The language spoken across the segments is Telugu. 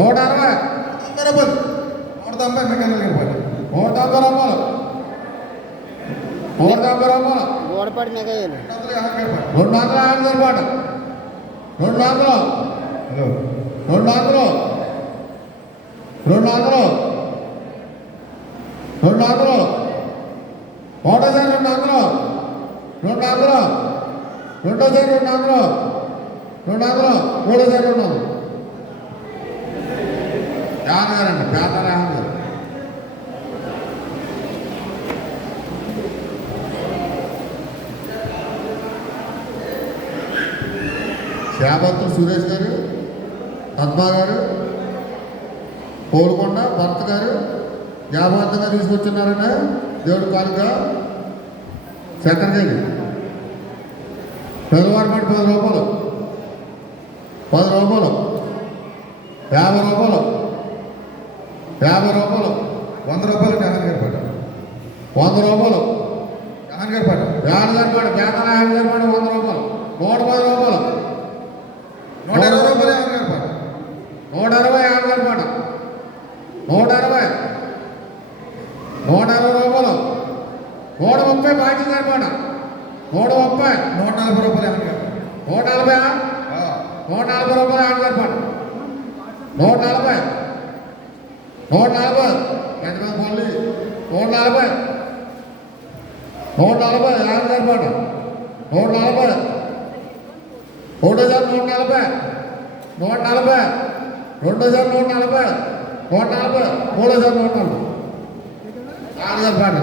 160 రూపాయలు 190 మెకానికల్ రూపాయలు 190 రూపాయలు 190 రూపాయలు గోడపాటి మెగాయలు 250 రూపాయలు 200 200 200 200 200 200 200 3,200 యాదగారండి పేదల యాదగారు శాపత్తు సురేష్ గారు పద్మా గారు కోలుకొండ భర్త గారు యాభవంతంగా తీసుకొచ్చున్నారని దేవుడి కానుక సెకండ్ పెదవారిపాటి 10 రూపాయలు 10 రూపాయలు 50 రూపాయలు 50 రూపాయలు 100 రూపాయలు జగన్ గారి పాట 100 రూపాయలు జగన్ గారి పాట యాడ్ గారి పాట పేదల యాడ్ గారి పాట 100 రూపాయలు 110 రూపాయలు 120 రూపాయలు జగన్ గారి పాట 160 యాడ్ గారి పాట 160 రూపాయలు 130 బాధ్యత గారి పాట 130 140 రూపాయలు జగన్ గారి 140 రూపాయలు యాడ్ గారి పాట 140 ఎంతమంది పోలి 140 యాడ్ గారి పాట 140 1,140 140 2,140 140 3,140 యాడ్ గారి పాట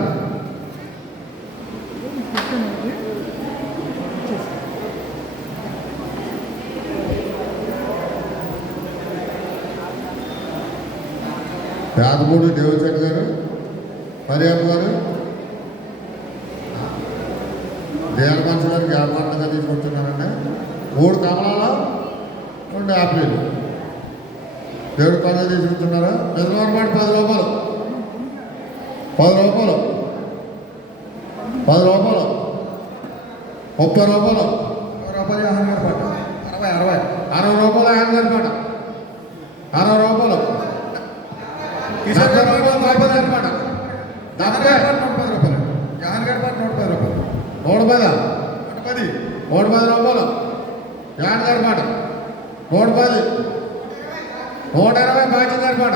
యాదమూడి దేవచండి గారు హరియాణ గారు దేవర మనుషుల గారికి వ్యాపారంగా తీసుకొచ్చున్నారండి 3 కమలాలు 2 యాపిల్ దేవుడి పండుగ తీసుకొచ్చున్నారా నిజమానమాట 10 రూపాయలు 10 రూపాయలు 10 రూపాయలు 30 రూపాయలు 60 రూపాయలు జగన్ గారి పాట 60 రూపాయలు ఆయన గారి పాట 60 రూపాయలు కిషోర్ గారి పాట 110 గారి పాట జగన్ గారి పాట 110 రూపాయలు జగన్ గారి పాట 110 రూపాయలు 110 రూపాయలు యాడ్ గారి పాట 110 120 బాధ్యత గారి పాట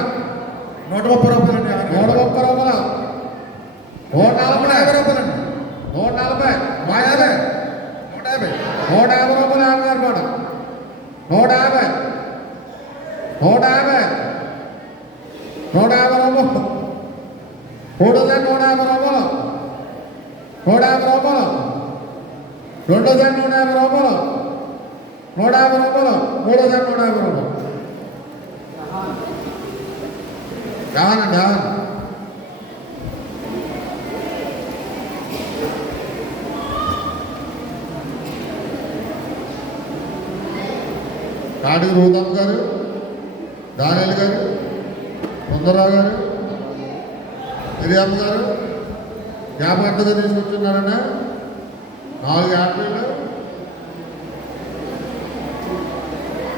130 రూపాయలు అండి 130 రూపాయలు 140 రూపాయలు అండి 140 150 150 రూపాయలు యాడ్ గారి పాట 150 రూపాయలు 3,150 రూపాయలు 2,150 రూపాయలు 150 రూపాయలు 3,150 రూపాయలు కావాలండి కాడికి రూదమ్మ గారు దానేలు గారు సుందరరావు గారు మిరియమ్మ గారు వ్యాపారంగా తీసుకొచ్చున్నారన్న 4 యాపిళ్ళు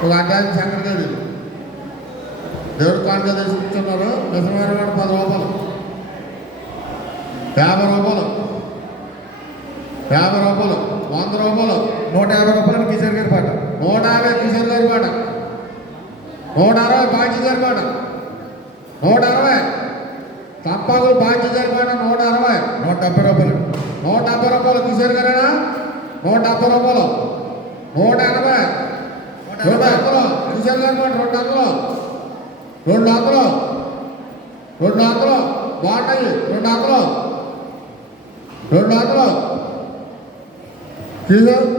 ఒక అడ్డాయి శంకర్ గారు దేవుడి కానుక తీసుకొచ్చున్నారు నిజమైన 10 రూపాయలు 50 రూపాయలు 100 రూపాయలు 150 రూపాయలు కిషోర్ గారి పాట 150 కిషోర్ గారి పాట 160 బాధ్య గారి పాట 160 తప్పాకులు బాధ్య గారి పాట 160 170 రూపాయలు 170 రూపాయలు కిషోర్ గారేనా 170 రూపాయలు 180 200 కిషోర్ గారి పాట 200 బాగుంటాయి 200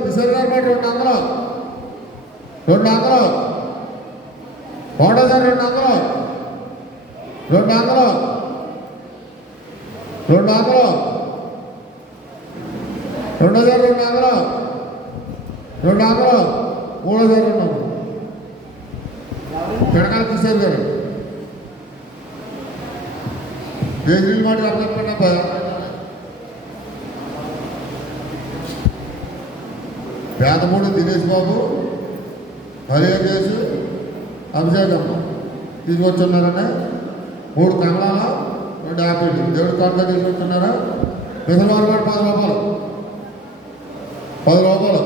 కిషోర్ గారి పాట 200 ఒకటోసారి 200 రెండోసారి 200 మూడోసారి 200 పిడకాల కిషోర్ గారు కేజ్రీవాల్ మాట చెప్పకుండా పేదమూడి దినేష్ బాబు హరియాకేశ్ అభిషేకమ్మ తీసుకొచ్చున్నారండి. 3 కమలాలు 2 యాపిల్ దేవుడి కానుక తీసుకొచ్చున్నారా. పెసరవారి పాట 10 రూపాయలు, 10 రూపాయలు,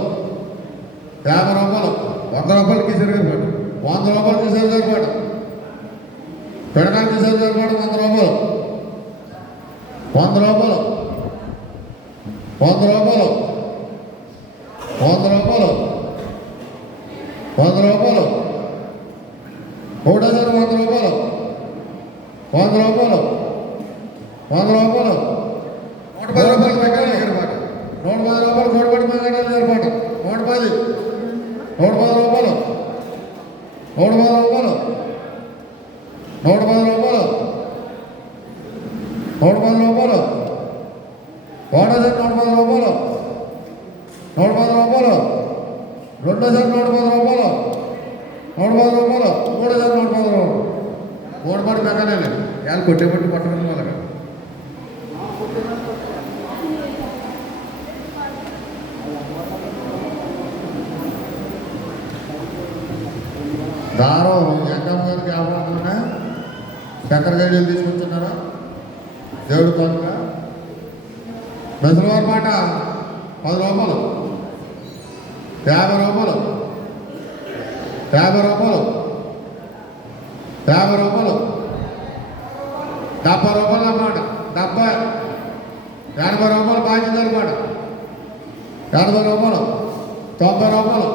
50 రూపాయలు, 100 రూపాయలు కిషోర్ గారి పాట. 100 రూపాయలు కిషోర్ గారి పాట. పెడకాల కిషోర్ గారి పాట 100 రూపాయలు, 100 రూపాయలు, 100 రూపాయలు, 100 రూపాయలు, 100 రూపాయలు, 100 రూపాయలు, 100 రూపాయలు, 100 రూపాయలు, 110 రూపాయలు వెంకయ్య గారి పాట. 110 రూపాయలు కోడిపట్టి వెంకటేశ్వర గారి పాట. 110, 110 రూపాయలు, 110 రూపాయలు, 110 రూపాయలు, 110 రూపాయలు, 110 రూపాయలు, 110 రూపాయలు, 2 110 రూపాయలు, 110 రూపాయలు, 3 110 రూపాయలు. కోడిపట్టి వెంకటేశ్వర వాళ్ళు కొట్టేపట్టి కొట్టడం వాళ్ళగా. దారం ఎంకమ్మ గారికి ఆహ్వానంగా చక్కెర గడ్డలు తీసుకొచ్చున్నారా దేవుడి కానుక. బెసలవారి పాట 10 రూపాయలు, 50 రూపాయలు, 50 రూపాయలు, 50 రూపాయలు, 70 రూపాయలు అన్నమాట. 70, 80 రూపాయలు బాధ్యత అనమాట. 80 రూపాయలు, 90 రూపాయలు,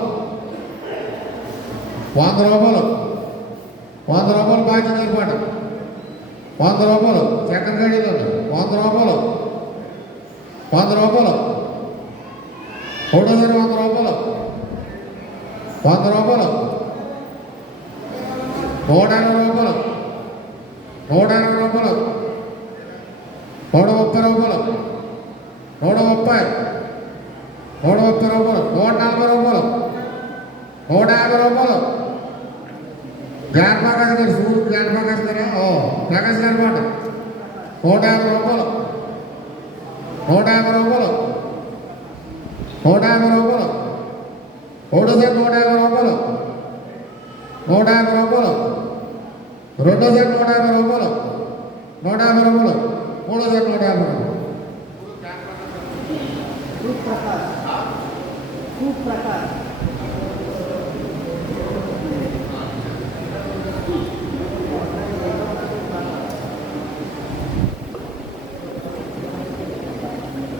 100 రూపాయలు, 100 రూపాయలు బాధ్యత అనమాట. 100 రూపాయలు చక్కెర గడ్డలు, 100 రూపాయలు, 100 రూపాయలు, 100 రూపాయలు, 100 రూపాయలు, 150 రూపాయలు, 150 రూపాయలు, 130 రూపాయలు, 130, 130 రూపాయలు, 140 రూపాయలు, 150 రూపాయలు. జ్ఞాన ప్రకాశ్ గారు సూర్యు జ్ఞాన ప్రకాశ్ గారా ప్రకాశ్ గారి మాట 150 రూపాయలు, 150 రూపాయలు, 150 రూపాయలు, 150 రూపాయలు, 150 రూపాయలు, 150 రూపాయలు, 150 రూపాయలు, 150 రూపాయలు.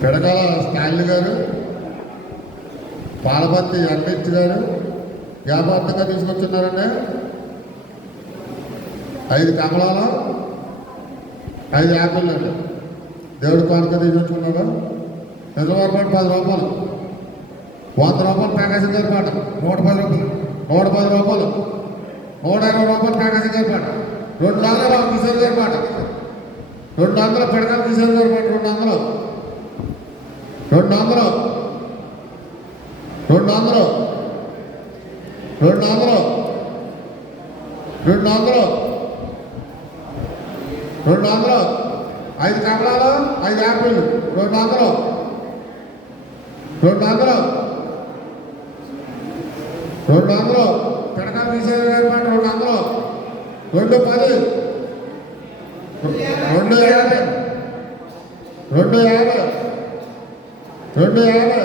పిడకాల స్టాన్లీ గారు, పాలపత్తి ఎంపీహెచ్ గారు వ్యాపారంగా తీసుకొచ్చున్నారండి. 5 కమలాలు, 5 యాపిల్ అండి దేవుడి కానుక తీసుకొచ్చుకున్నారు. నిజవారి పాట 10 రూపాయలు, 100 రూపాయలు ప్రకాశం గారి పాట. 110 రూపాయలు, 110 రూపాయలు, 120 రూపాయలు ప్రకాశం గారి పాట. 200 కిషోర్ గారి పాట. 200 పిడకాల కిషోర్ గారి పాట. 200, 200, 200, 200, 200, 200, 5 కమలాలు, 5 యాపిల్. 200, 200, 200 పిడకాల కిషోర్ గారి పాట. 200, 210, 250, 250, 250, 250,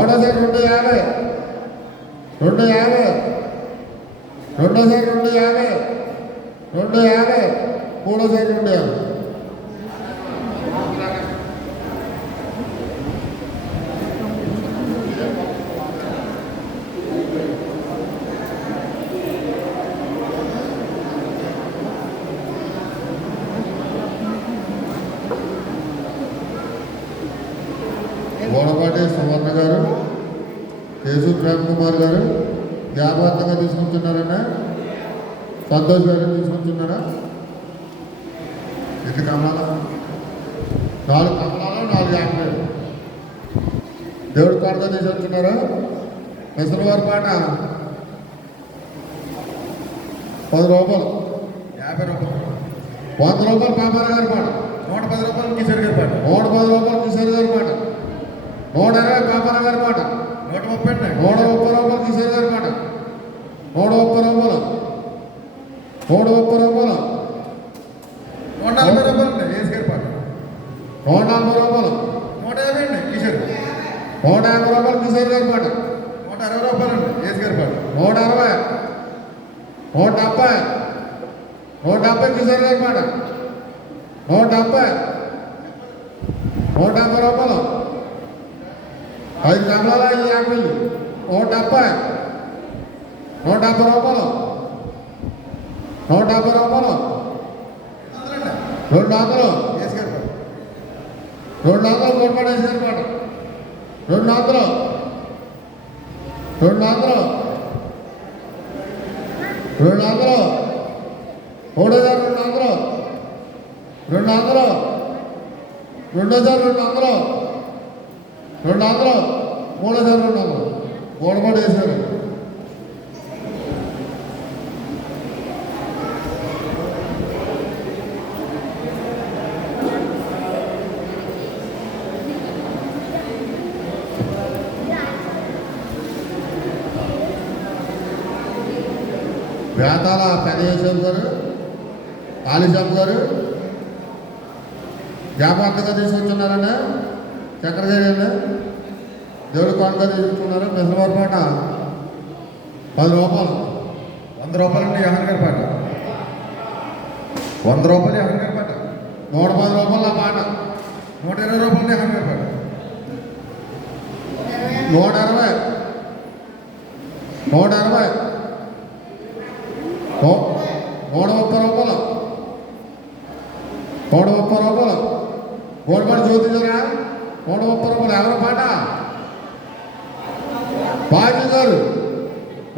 250, 250, 250, 250, 250. గోడపాటి సువర్ణ గారు, కేశు ప్రేమ్ కుమార్ గారు వ్యాపారంగా తీసుకుంటున్నారన్నా. సంతోష్ గారు తీసుకుంటున్నారా. 2 కమలాలు, 4 కమలాలు, 4 యాపిల్ దేవుడి కానుక తీసుకొచ్చున్నారా. పెసరవారి పాట 10 రూపాయలు, 50 రూపాయలు, 100 రూపాయలు పాపారావు గారి పాట. 110 రూపాయలు కిషోర్ గారి పాట. 110 రూపాయలు కిషోర్ గారి పాట. 120 పాపారావు గారి పాట. 130 అండి. 130 రూపాయలు కిషోర్ గారి పాట. 160 రూపాయలండి ఏసు గారి పాట 160, 170, 170 కిషోర్ గారి మాట 170, 170 రూపాయలు. 5 కమలాలు 5 యాపిల్ 170, 170 రూపాయలు, 170 రూపాయలు, 200, ఏసు గారి పాట 200 కోటపాడు వేసి గారి మాట 200, 200, 200, 3200, 200, 2200, 200, 3200 కోటపాడు వేసారు. వేతాల పెదయేశ్వరం గారు, ఆలిషాబ్ గారు వ్యాపారంగా తీసుకొచ్చున్నారండి. చక్రగారి దేవుడి కానుక తీసుకున్నారు. మిసలవారి పాట 10 రూపాయలు. 100 రూపాయలండి యాహన్ గారి పాట 100 రూపాయలు యాహన్ గారి పాట 110 రూపాయలు ఆ పాట 120 రూపాయలు యాహన్ గారి పాట 120, 120, 130 రూపాయలు, 130 రూపాయలు. కోటపాడు జ్యోతి జరా 130 రూపాయలు. ఎవరి పాట? బాజీ గారు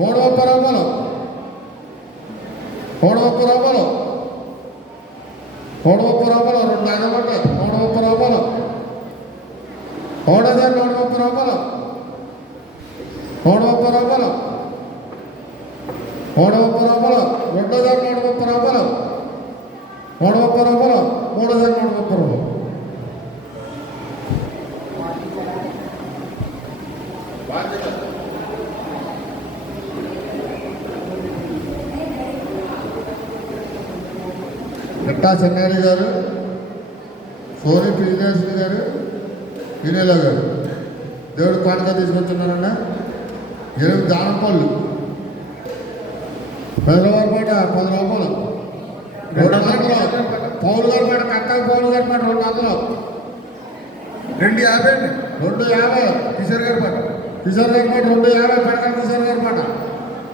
130 రూపాయలు, 130 రూపాయలు, 130 రూపాయలు. 2 అగమంటే 130 రూపాయలు, 130 రూపాయలు, 130 రూపాయలు, 130 రూపాయలు, 2130 రూపాయలు, 130 రూపాయలు, 3130 రూపాయలు. పిట్టా చెన్నారి గారు, సోని ప్రియదర్శిని గారు, వినీల గారు దేవుడు కానుక తీసుకొచ్చున్నారన్న. 8 దానం పళ్ళు పెదవారి పాట 10 రూపాయలు. 200, పౌలు గారి పాట కట్టాలి. పౌలు గారి పాట 200, 250 అండి 250, కిషోర్ గారి పాట కిషోర్ గారి పాట 250, పెడకల్ కిషోర్ గారి పాట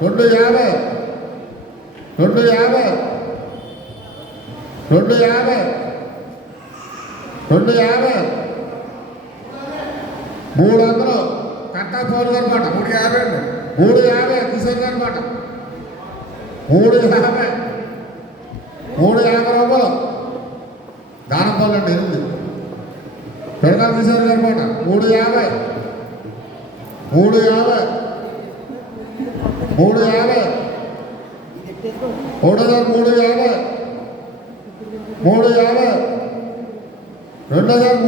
250, 250, 250, 250, 300 కట్టా పౌలు గారి పాట 350 అండి 350, కిషోర్ గారి పాట 350, 350 రూపాయలు. దానం పళ్ళు అండి 8. పెడకల్ కిషోర్ గారి పాట 350, 350, 350, 350, 350,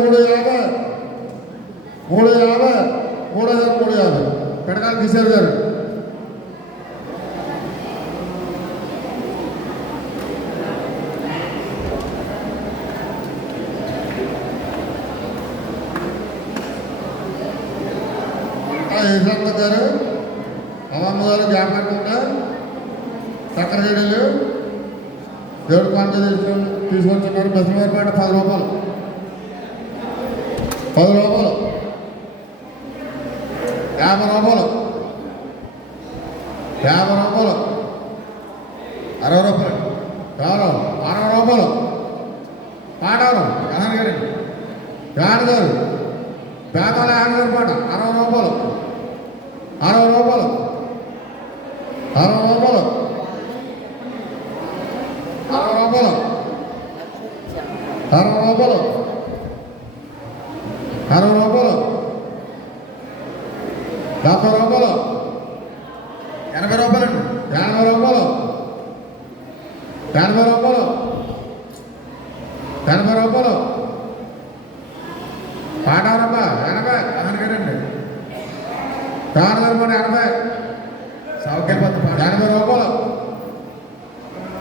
2350, 350, 350. పెడకల్ కిషోర్ గారు ఈశ్వరమ్మ గారు, అమ్మమ్మ గారు జ్ఞాపకంగా చక్రగీడలు దేవుడి కానుక తీసుకొచ్చున్నారు. మిసలవారి పాట 10 రూపాయలు, 10 రూపాయలు, 50 రూపాయలు, 50 రూపాయలు, 60 రూపాయలు ఎవరు 60 రూపాయలు. పాడారు యాహన్ గారు యాన్ గారు, పేదల యాన్ గారి పాట 60 రూపాయలు, 60 రూపాయలు, 60 రూపాయలు, 60 రూపాయలు, 60 రూపాయలు, 60 రూపాయలు, 70 రూపాయలు, 80 రూపాయలండి 80 రూపాయలు, 80 రూపాయలు, 80 రూపాయలు. పాడారమ్మా 80, యాహన్ గారు అండి కారు గారి పాట 80, సావుకారి పాట 80 రూపాయలు,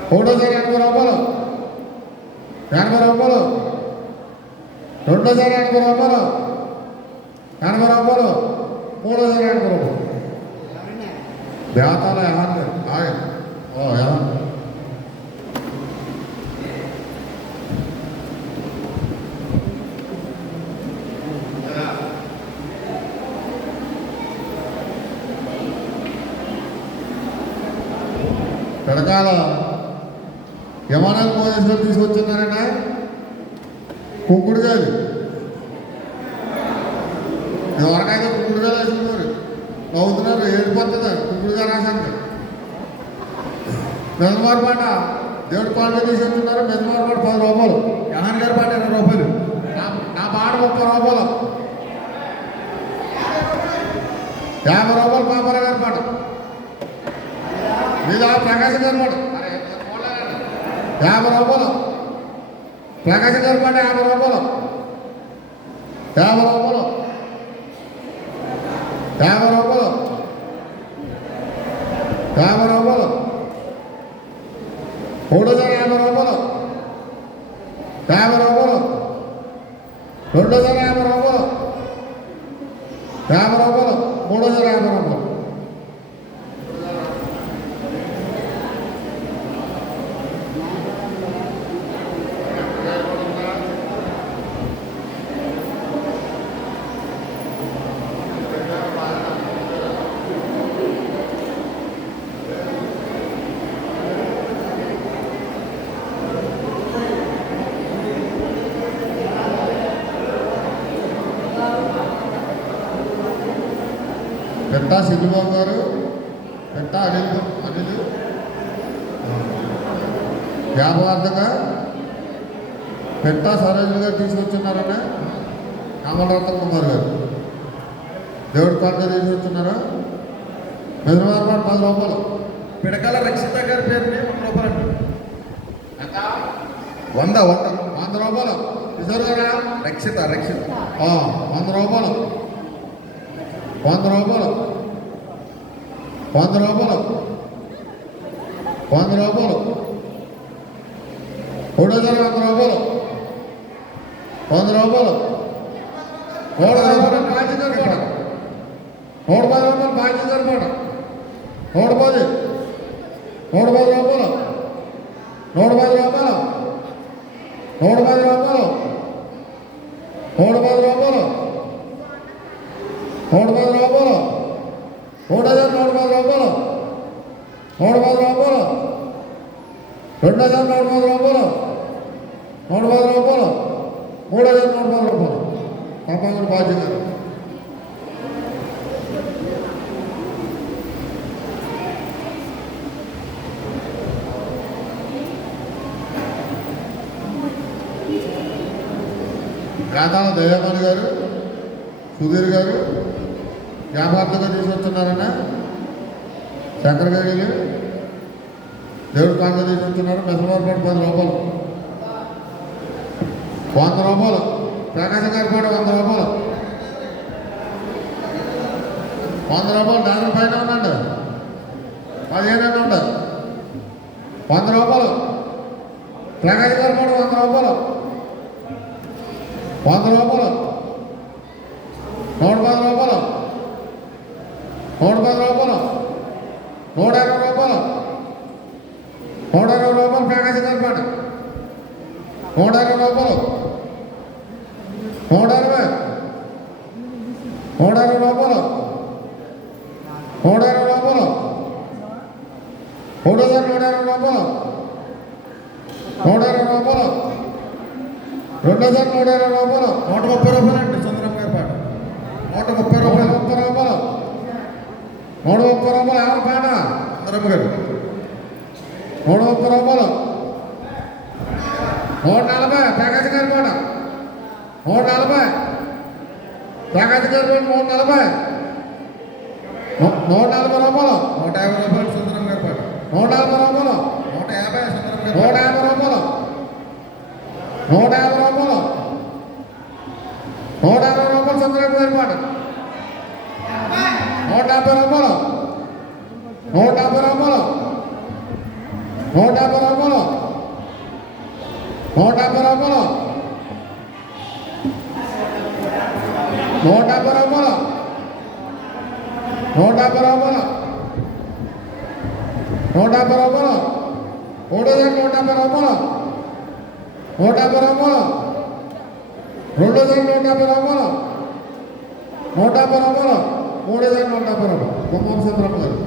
380 రూపాయలు, 80 రూపాయలు, 280 రూపాయలు, 80 రూపాయలు, 380 రూపాయలు. దేవతల యహాన్ గారు ఆయన ఓ యహాన్ పిడకాల యమానాలు మోసేశ్వరు తీసుకొచ్చున్నారండి కుంకుడుగాయలు ఎవరికైతే కుంకుడుగాయలు వేసుకున్నారు నవ్వుతున్నారు ఏడిపోతుంది కుంకుడుగా రాశాను మెదమారు పాట దేవుడి పాట తీసుకొచ్చున్నారు మెదమారు పాట 10 రూపాయలు జహాన్ గారి పాట 20 రూపాయలు నా పాట 30 రూపాయలు 50 రూపాయలు పాపర గారి పాట మీద ప్రకాశం గారి పాట 50 రూపాయలు ప్రకాశం గారి పాట 50 రూపాయలు 50 రూపాయలు 50 రూపాయలు 50 రూపాయలు 3,50 రూపాయలు 50 రూపాయలు 2,50 రూపాయలు 50 రూపాయలు 3,50 రూపాయలు పెట్టా సిద్ధిబాబు గారు పెట్టా అనిల్ జ్ఞాపకార్థంగా పెట్టా సరోజులు గారు తీసుకొచ్చున్నారనే కమలరత్న కుమార్ గారు దేవుడి పాట తీసుకొచ్చున్నారా మెదమారు పాట 10 రూపాయలు పిడకల రక్షిత గారి పేరుని 100 రూపాయలు అండి 100 రూపాయలు ఇద్దరు గారా రక్షిత 100 రూపాయలు 100 రూపాయలు 100 రూపాయలు 100 రూపాయలు 3,100 రూపాయలు 100 రూపాయలు 3,10 రూపాయలు బాధ్యత సరిపడ 3,10 రూపాయలు బాధ్యత సరిపడ 110 రూపాయలు 110 రూపాయలు 110 రూపాయలు 110 రూపాయలు 110 రూపాయలు 3,110 రూపాయలు 110 రూపాయలు 2,110 రూపాయలు 110 రూపాయలు 3,110 రూపాయలు తప్పకుండా బాధ్యత గాతాల దయామణి గారు సుధీర్ గారు జ్ఞాపకార్థంగా తీసుకొస్తున్నారన్న శంకర్ గారు దేవుడి కాంగా తీసుకొస్తున్నారు మెసలవారి పాట 10 రూపాయలు 100 రూపాయలు ప్రకాశం గారి పాట 100 రూపాయలు 100 రూపాయలు దాని పైన ఉందండి 15 ఉండ 100 రూపాయలు ప్రకాశం గారి పాట 100 రూపాయలు 100 రూపాయలు 110 రూపాయలు 110 రూపాయలు 120 రూపాయలు 120 రూపాయలు ప్రకాశం గారి పాట 120 రూపాయలు 120 రూపాయలు 120 రూపాయలు 3,120 రూపాయలు 120 రూపాయలు 2,120 రూపాయలు 130 రూపాయలు అండి సుందరం గారి పాట 130 రూపాయలు 130 రూపాయలు 130 రూపాయలు ఎవరి పాట సుందరం గారు 130 రూపాయలు 140 ప్రకాశ్ గారి పాట 140 ప్రకాశ్ గారి పాట 140 140 రూపాయలు 150 రూపాయలు సుందరం గారి పాట 140 రూపాయలు 150 సుందరం గారి 150 రూపాయలు 150 రూపాయలు 150 రూపాయలు సుందరం గారి పాట 150 రూపాయలు 150 రూపాయలు 150 రూపాయలు 150 రూపాయలు 150 రూపాయలు 150 రూపాయలు 150 రూపాయలు. ఒకటో జత 150 రూపాయలు. 150 రూపాయలు. రెండో జత 150 రూపాయలు. 150 రూపాయలు. మూడో జత 150 రూపాయలు. గుమ్మం సుందరమ్మ గారు.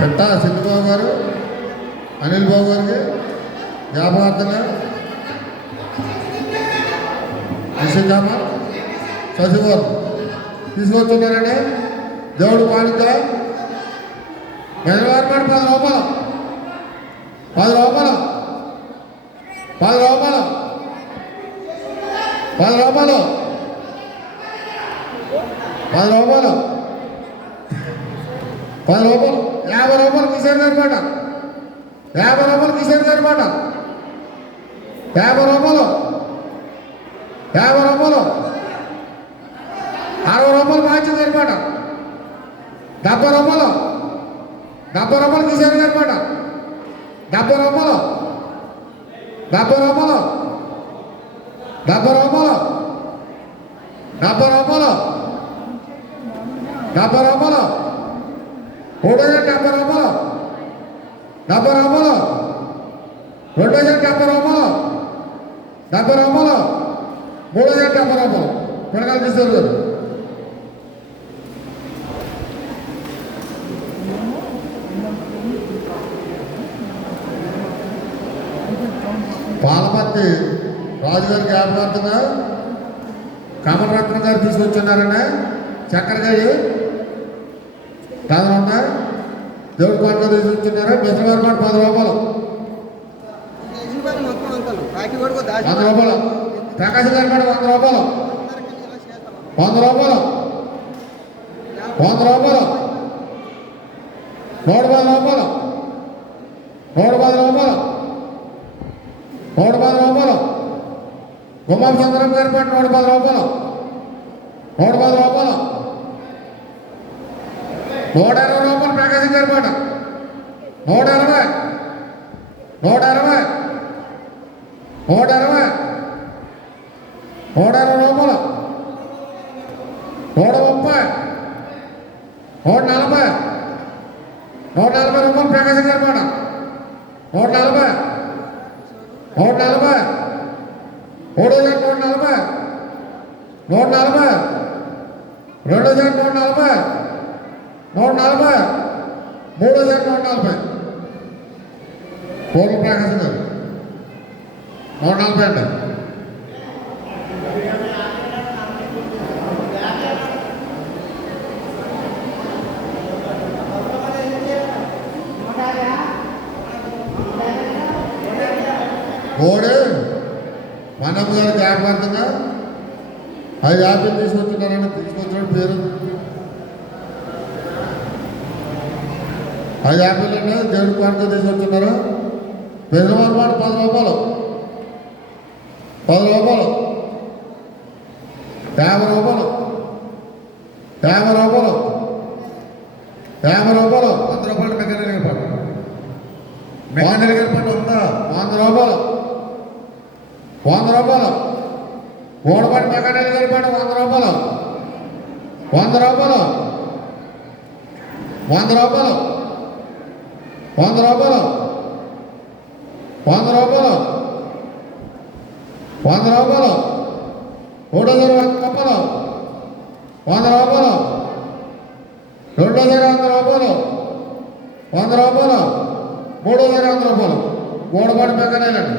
పెట్ట చంద్రబాబు గారు, అనిల్ బాబు గారికి జ్ఞాపకార్థంగా నిశ్చితామ శశివారు తీసుకొస్తున్నారండి. దేవుడు పాలిక గజవారపాటు 10 రూపాయలు. 10 రూపాయలు. 10 రూపాయలు. 10 రూపాయలు. 10 రూపాయలు. 10 రూపాయలు. 50 రూపాయలు కిషన్ గారి మాట. 50 రూపాయలు కిషన్ గారి మాట. 50 రూపాయలు. 50 రూపాయలు. 60 రూపాయలు మార్చి గారి మాట. 70 రూపాయలు. 70 రూపాయలు కిషన్ గారి మాట. 70 రూపాయలు. 70 రూపాయలు. 70 రూపాయలు. 70 రూపాయలు. 70 రూపాయలు. 70 రూపాయలు. 70 రూపాయలు. 70 రూపాయలు. 70 రూపాయలు. 70 రూపాయలు. కొనగల కిషోర్ గారు. పాలపర్తి రాజుగారి జ్ఞాపకార్థంగా కమలరత్న గారు తీసుకొచ్చున్నారండి. చక్కెరగాడి కాదనున్నా దేవుడి పాటగా తీసుకొచ్చున్నారు. మిశ్రవారి మాట 10 రూపాయలు. 100 రూపాయలు. ప్రకాశం గారి మాట 100 రూపాయలు. 100 రూపాయలు. 100 రూపాయలు. 110 రూపాయలు. 110 రూపాయలు. 110 రూపాయలు. గుమ్మం చంద్రం గారి మాట 110 రూపాయలు. 110 రూపాయలు. 120 రూపాయలు. ప్రకాశం గారి మాట 120. 120. 120. 120 రూపాయలు. 130. 140. 140 రూపాయలు. ప్రకాశం గారి మాట 140. 140. 140. 140. 140. 140. 140. పూర్వ ప్రకాశం గారు 140 అండి. కోడి మనమ్మ గారి జ్ఞాపకార్థంగా 5 యాపిల్ తీసుకొచ్చున్నారని తీసుకొచ్చిన పేరు 5 యాపిల్ అండి దేవుడి కానుక తీసుకొచ్చున్నారు. పెద్దవారి మాట 10 రూపాయలు 10 రూపాయలు 50 రూపాయలు 50 రూపాయలు 50 రూపాయలు 100 రూపాయలు మెకానికల్ ఏర్పాటు. మెకానికల్ ఏర్పాటు ఉందా? 100 రూపాయలు 100 రూపాయలు ఓడపాటి మెకానికల్ ఏర్పాటు 100 రూపాయలు 100 రూపాయలు 100 రూపాయలు 100 రూపాయలు 100 రూపాయలు 100 రూపాయలు 3,100 రూపాయలు 100 రూపాయలు 2,100 రూపాయలు 100 రూపాయలు 3,100 రూపాయలు ఓడపాటి మెకానికల్ అండి.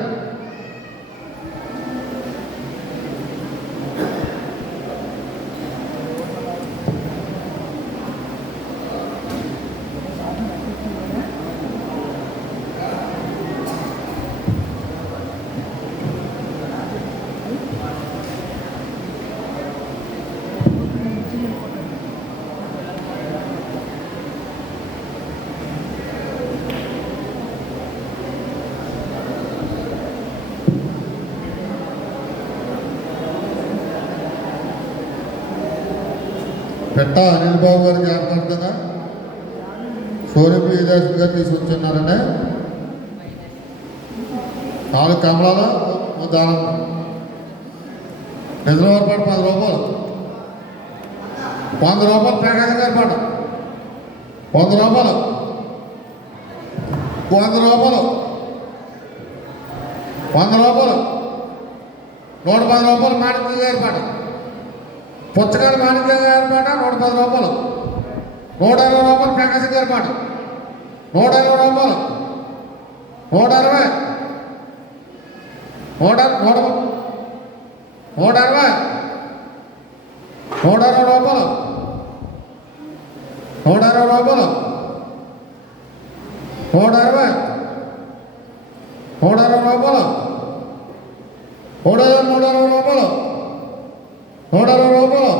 పెట్ట అనిల్ బాబు గారి జ్ఞాపకార్థంగా సూర్యపి విదేశం గారు తీసుకొచ్చున్నారండి. 4 కమలాల దానం నిజామాబాద్ పాటు 10 రూపాయలు 100 రూపాయలు ప్రకాశం గారి పాట 100 రూపాయలు 100 రూపాయలు 100 రూపాయలు 110 రూపాయలు మాణిక్య గారి పాట పుచ్చకాయల మాణిక్య గారి పాట 110 రూపాయలు 120 రూపాయలు ప్రకాశం గారి పాట 120 రూపాయలు 120 120 రూపాయలు 120 రూపాయలు 120 రూపాయలు 120 రూపాయలు 120 రూపాయలు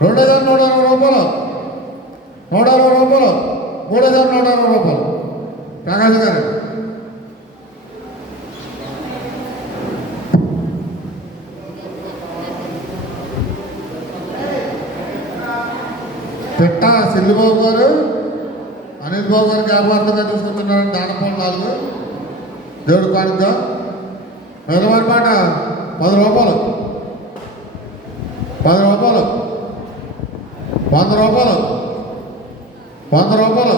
2,120 రూపాయలు 120 రూపాయలు 3,120 రూపాయలు ప్రకాశ్ గారు. పెట్ట సిల్లిబాబు గారు అనిల్ బాబు గారికి వ్యాపారంగా తీసుకుంటున్నారని దానపాలు 4 దేవుడు కానుక మెదవారి పాట 10 రూపాయలు 10 రూపాయలు 100 రూపాయలు 100 రూపాయలు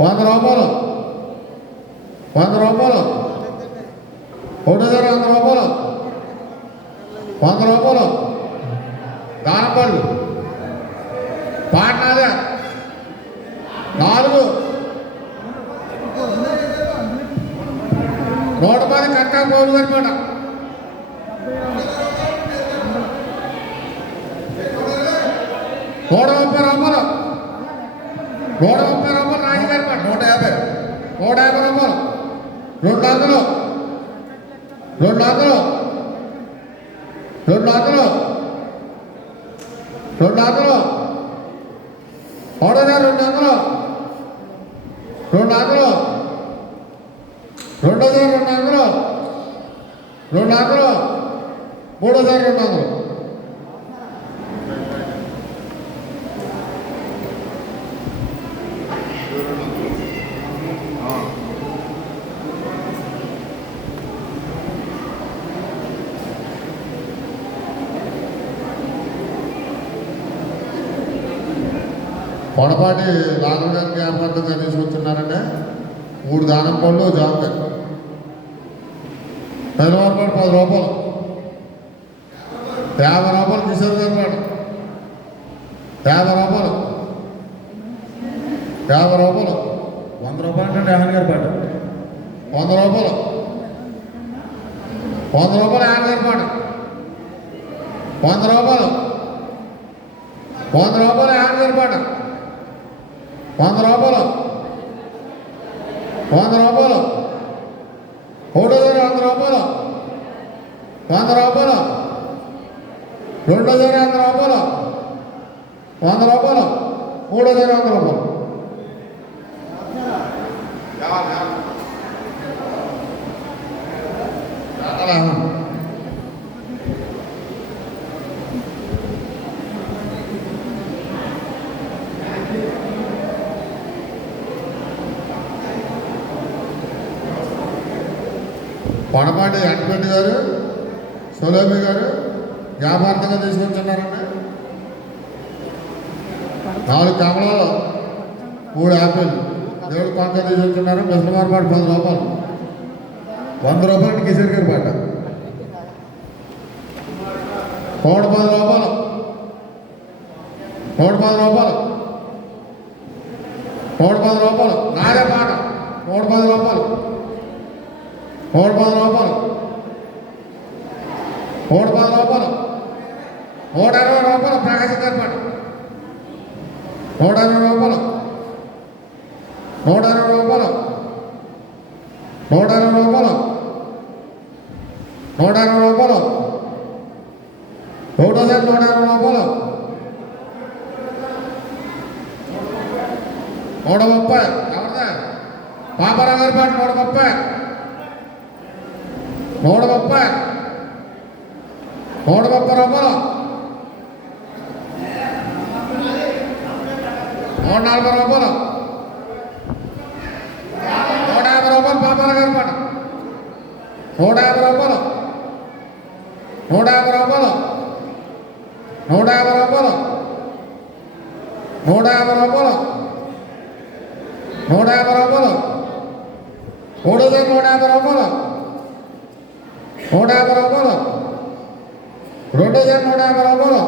100 రూపాయలు 100 రూపాయలు 1,100 రూపాయలు 100 రూపాయలు దానపళ్ళు పాటనాదే 4 110 కట్టా పోలు అనమాట 130 రూపాయలు 130 రూపాయలు రాజుగారి పాట 150 రూపాయలు 200 200 200 200 200 200 200 3,200 పొడపాటి రాఘవ గారికి వ్యాపారంగా తీసుకొచ్చున్నారంటే 3 దానం పళ్ళు జామకాయ పెదవారిపాటు 10 రూపాయలు 50 రూపాయలు కిషోర్ గారి పాట 50 రూపాయలు 50 రూపాయలు 100 రూపాయలు అంటే ఆనంద్ గారి పాట 100 రూపాయలు 100 రూపాయలు ఆయన గారి పాట 100 రూపాయలు 100 రూపాయలు ఆయన గారి పాట 100 రూపాయలు 100 రూపాయలు ఒకటో దగ్గర 100 రూపాయలు 100 రూపాయలు రెండో దగ్గర 100 రూపాయలు 100 రూపాయలు మూడో దగ్గర 100 రూపాయలు పొడపాటి అంటిపెట్టి గారు సులోభి గారు వ్యాపారంగా తీసుకొచ్చున్నారండి 4 కమలాలు 3 యాపిల్ దేవుడు కొంత తీసుకొచ్చున్నారు మిశ్రమారు పాటు 10 రూపాయలు 100 రూపాయలు కిషోర్ గారి పాట కోడి 10 రూపాయలు కోడి 10 రూపాయలు కోడి 10 రూపాయలు నాదే పాట కోడి 10 రూపాయలు కోడి 10 రూపాయలు కోడి 10 రూపాయలు 120 రూపాయలు ప్రకాశం గారి పాట 120 రూపాయలు 120 రూపాయలు 120 రూపాయలు 120 రూపాయలు 120 రూపాయలు 130 ఎవరిదా పాపారావు గారి పాట 130 130 130 రూపాయలు 140 రూపాయలు 150 రూపాయలు పాపారావు గారి పాట 150 రూపాయలు 150 రూపాయలు 150 రూపాయలు 150 రూపాయలు 150 రూపాయలు 150 రూపాయలు 150 రూపాయలు 150 రూపాయలు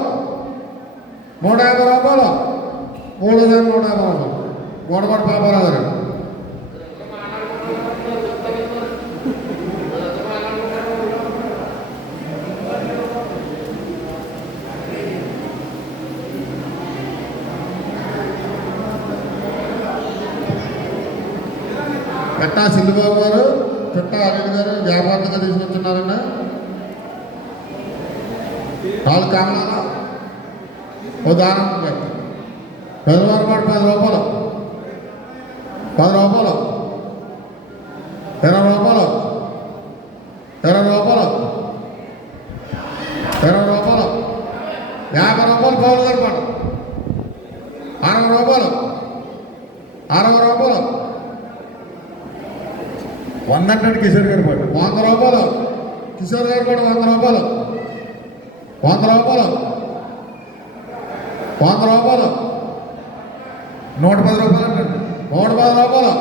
150 రూపాయలు 150 రూపాయలు గోడపాటి పాపారావు గారు పెట్టా సిల్లుబాబు గారు చుట్టా అనిల్ గారు వ్యాపారంగా తీసుకొచ్చున్నారన్న 4 కామలాల ఉదాహరణ పెదవారి పాటు 10 రూపాయలు 10 రూపాయలు 20 రూపాయలు 20 రూపాయలు 20 రూపాయలు 50 రూపాయలు పౌలు గారి పాట 60 రూపాయలు 60 రూపాయలు 100 కిషోర్ గారి పాట 100 రూపాయలు కిషోర్ గారి పాట 100 రూపాయలు 100 రూపాయలు 100 రూపాయలు 110 రూపాయలు అండి 110 రూపాయలు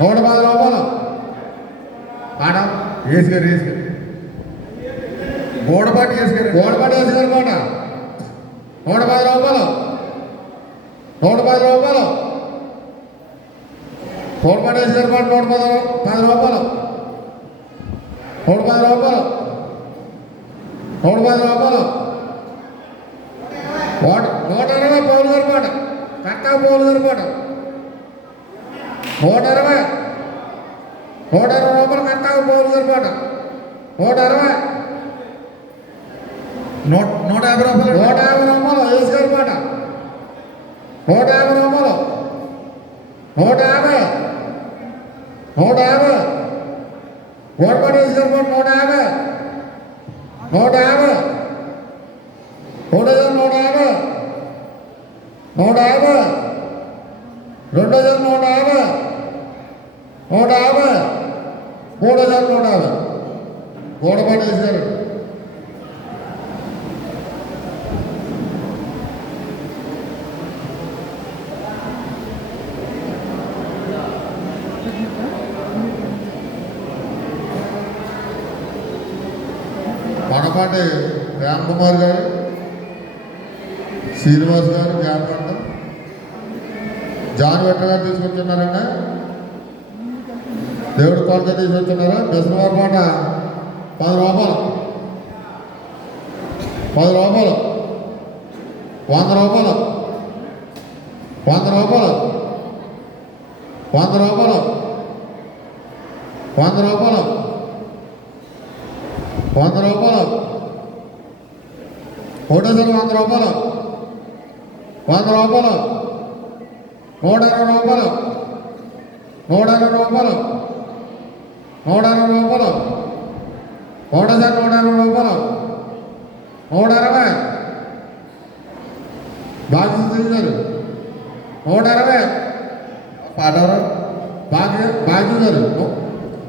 110 రూపాయలు పాట ఏసు గారు గోడపాటి ఏసు గారు గోడపాటి వేసి గారి పాట 110 రూపాయలు 110 రూపాయలు గోడపాటి వేసి గారి పాట 110 రూపాయలు 110 రూపాయలు 110 రూపాయలు 120 పౌలు గారి పాట కట్టా పౌలు గారి పాట 120 రూపాయలు కట్టా పౌలు గారి పాట 120 150 రూపాయలు 150 రూపాయలు వేసి గారి పాట 150 రూపాయలు 150 150 గోడపాటి వేసి గారి పాట 150 150 150 150 150 150 150 గోడపాటి వేసి గారు మనపాటి రామ్ కుమార్ గారు శ్రీనివాస్ గారు వ్యాపారం జాన్ వెట్ట గారు తీసుకొచ్చున్నారండి దేవుడు కొలత తీసుకొచ్చున్నారా బెసరవారి పాట 10 రూపాయలు 10 రూపాయలు 100 రూపాయలు 100 రూపాయలు 100 రూపాయలు వంద రూపాయలు 100 రూపాయలు ఒకటోసారి 100 రూపాయలు 100 రూపాయలు 120 రూపాయలు 120 రూపాయలు 120 రూపాయలు ఒకటోసారి 120 రూపాయలు 120 బాగా చూసారు 120 పాడారు బాగా చూసారు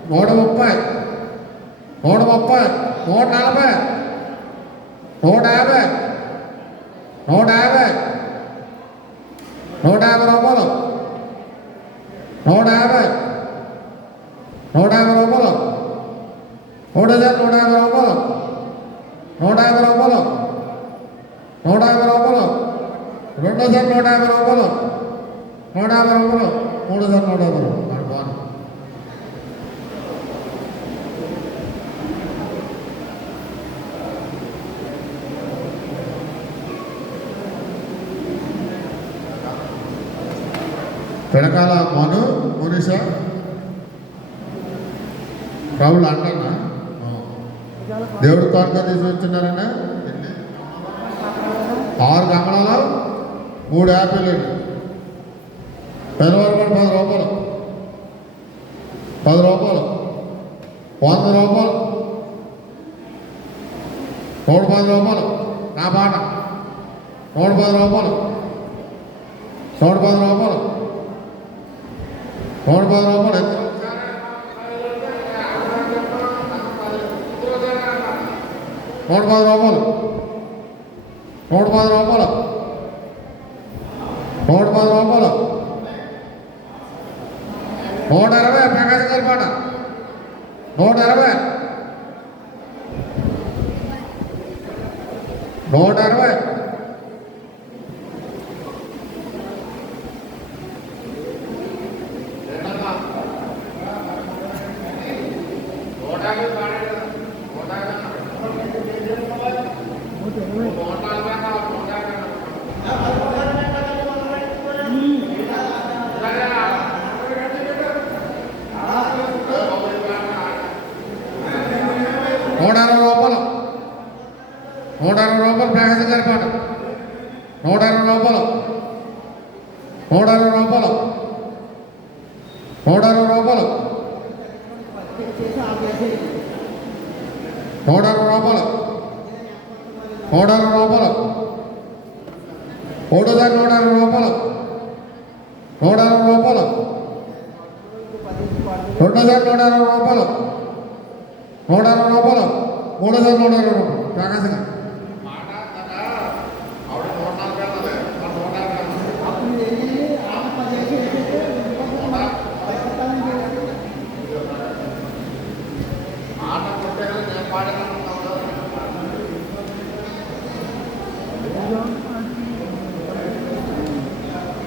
130 130 140 150 150 150 రూపాయలు 150 150 రూపాయలు ఒకటోసారి 150 రూపాయలు 150 రూపాయలు 150 రూపాయలు రెండోసారి 150 రూపాయలు 150 రూపాయలు మూడోసారి 150 రూపాయలు బాగుంది పిడకాల మను మునిష రావులు అంటన్నా దేవుడు కానుక తీసుకొచ్చున్నారన్నా 6 గమనాలు 3 యాపిల్ అండి పెదవారు 10 రూపాయలు 10 రూపాయలు 100 రూపాయలు 110 రూపాయలు నా పాట 110 రూపాయలు 110 రూపాయలు 110 రూపాయలు ఎంత 110 రూపాయలు 110 రూపాయలు 110 రూపాయలు 120 ప్రకాశం గారి పాట 120 120 రూపాయలు 160 రూపాయలు ప్రకాశం గారి పాట 160 రూపాయలు 160 రూపాయలు 160 రూపాయలు 160 రూపాయలు 160 రూపాయలు ఒకటోసారి 160 రూపాయలు 160 రూపాయలు రెండోసారి 160 రూపాయలు 160 రూపాయలు మూడోసారి 160 రూపాయలు ప్రకాశం గారు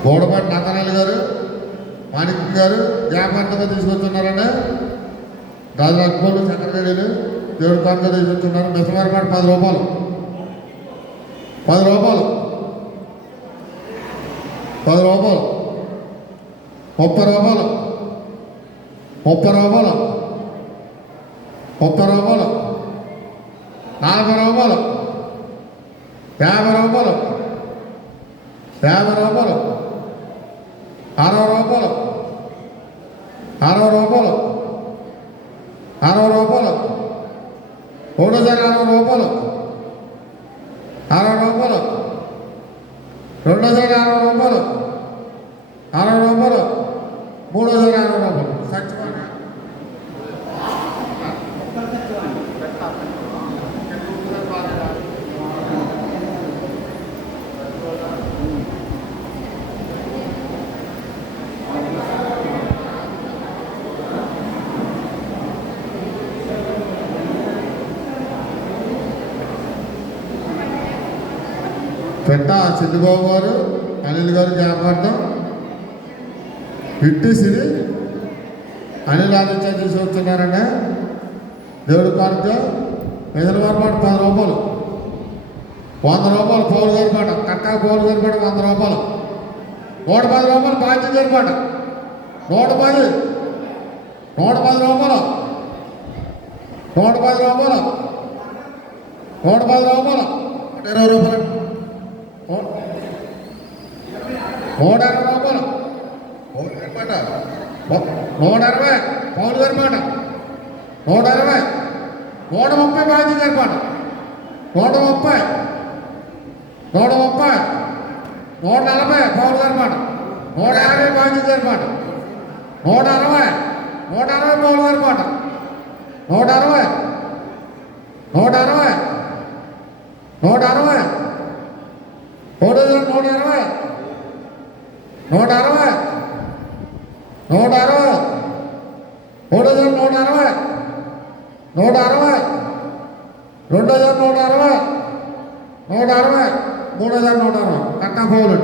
గోడపాటి నాథనాయులు గారు మాణిక్ గారు జ్ఞాపకంగా తీసుకొస్తున్నారండి రాజరాజపూర్లు చక్రగడీలు దేవుడి కానుక తీసుకొస్తున్నారు మెసమారపాటు 10 రూపాయలు 10 రూపాయలు 10 రూపాయలు 30 రూపాయలు 30 రూపాయలు 30 రూపాయలు 40 రూపాయలు 50 రూపాయలు 50 రూపాయలు 60 రూపాయలు 60 రూపాయలు 60 రూపాయలు ఒకటోసారి 60 రూపాయలు 60 రూపాయలు రెండోసారి 60 రూపాయలు 60 రూపాయలు మూడోసారి 60 రూపాయలు సచ్చిపోయినా పెట్ట చంద్రబాబు గారు అనిల్ గారు జ్ఞాపకార్థం ఇట్టి సిరి అనిల్ ఆదిత్య తీసుకొస్తున్నారండి దేవుడి కానుక ఎదురువారపాటు 10 రూపాయలు 100 రూపాయలు పౌరు గారి పాట కట్టా పౌరు గారి పాట 100 రూపాయలు 110 రూపాయలు బాధ్యత గారి పాట 110 110 రూపాయలు 110 రూపాయలు 110 రూపాయలు 120 రూపాయలు 120 రూపాయలు పౌరు గారి మాట 120 పౌలు గారి మాట 120 130 బాజీ గారి మాట 130 130 140 పౌలు గారి మాట 150 బాజీ గారి మాట 160 పౌలు గారి మాట 160 160 160 160 160 160 3,160 కట్టా పౌలు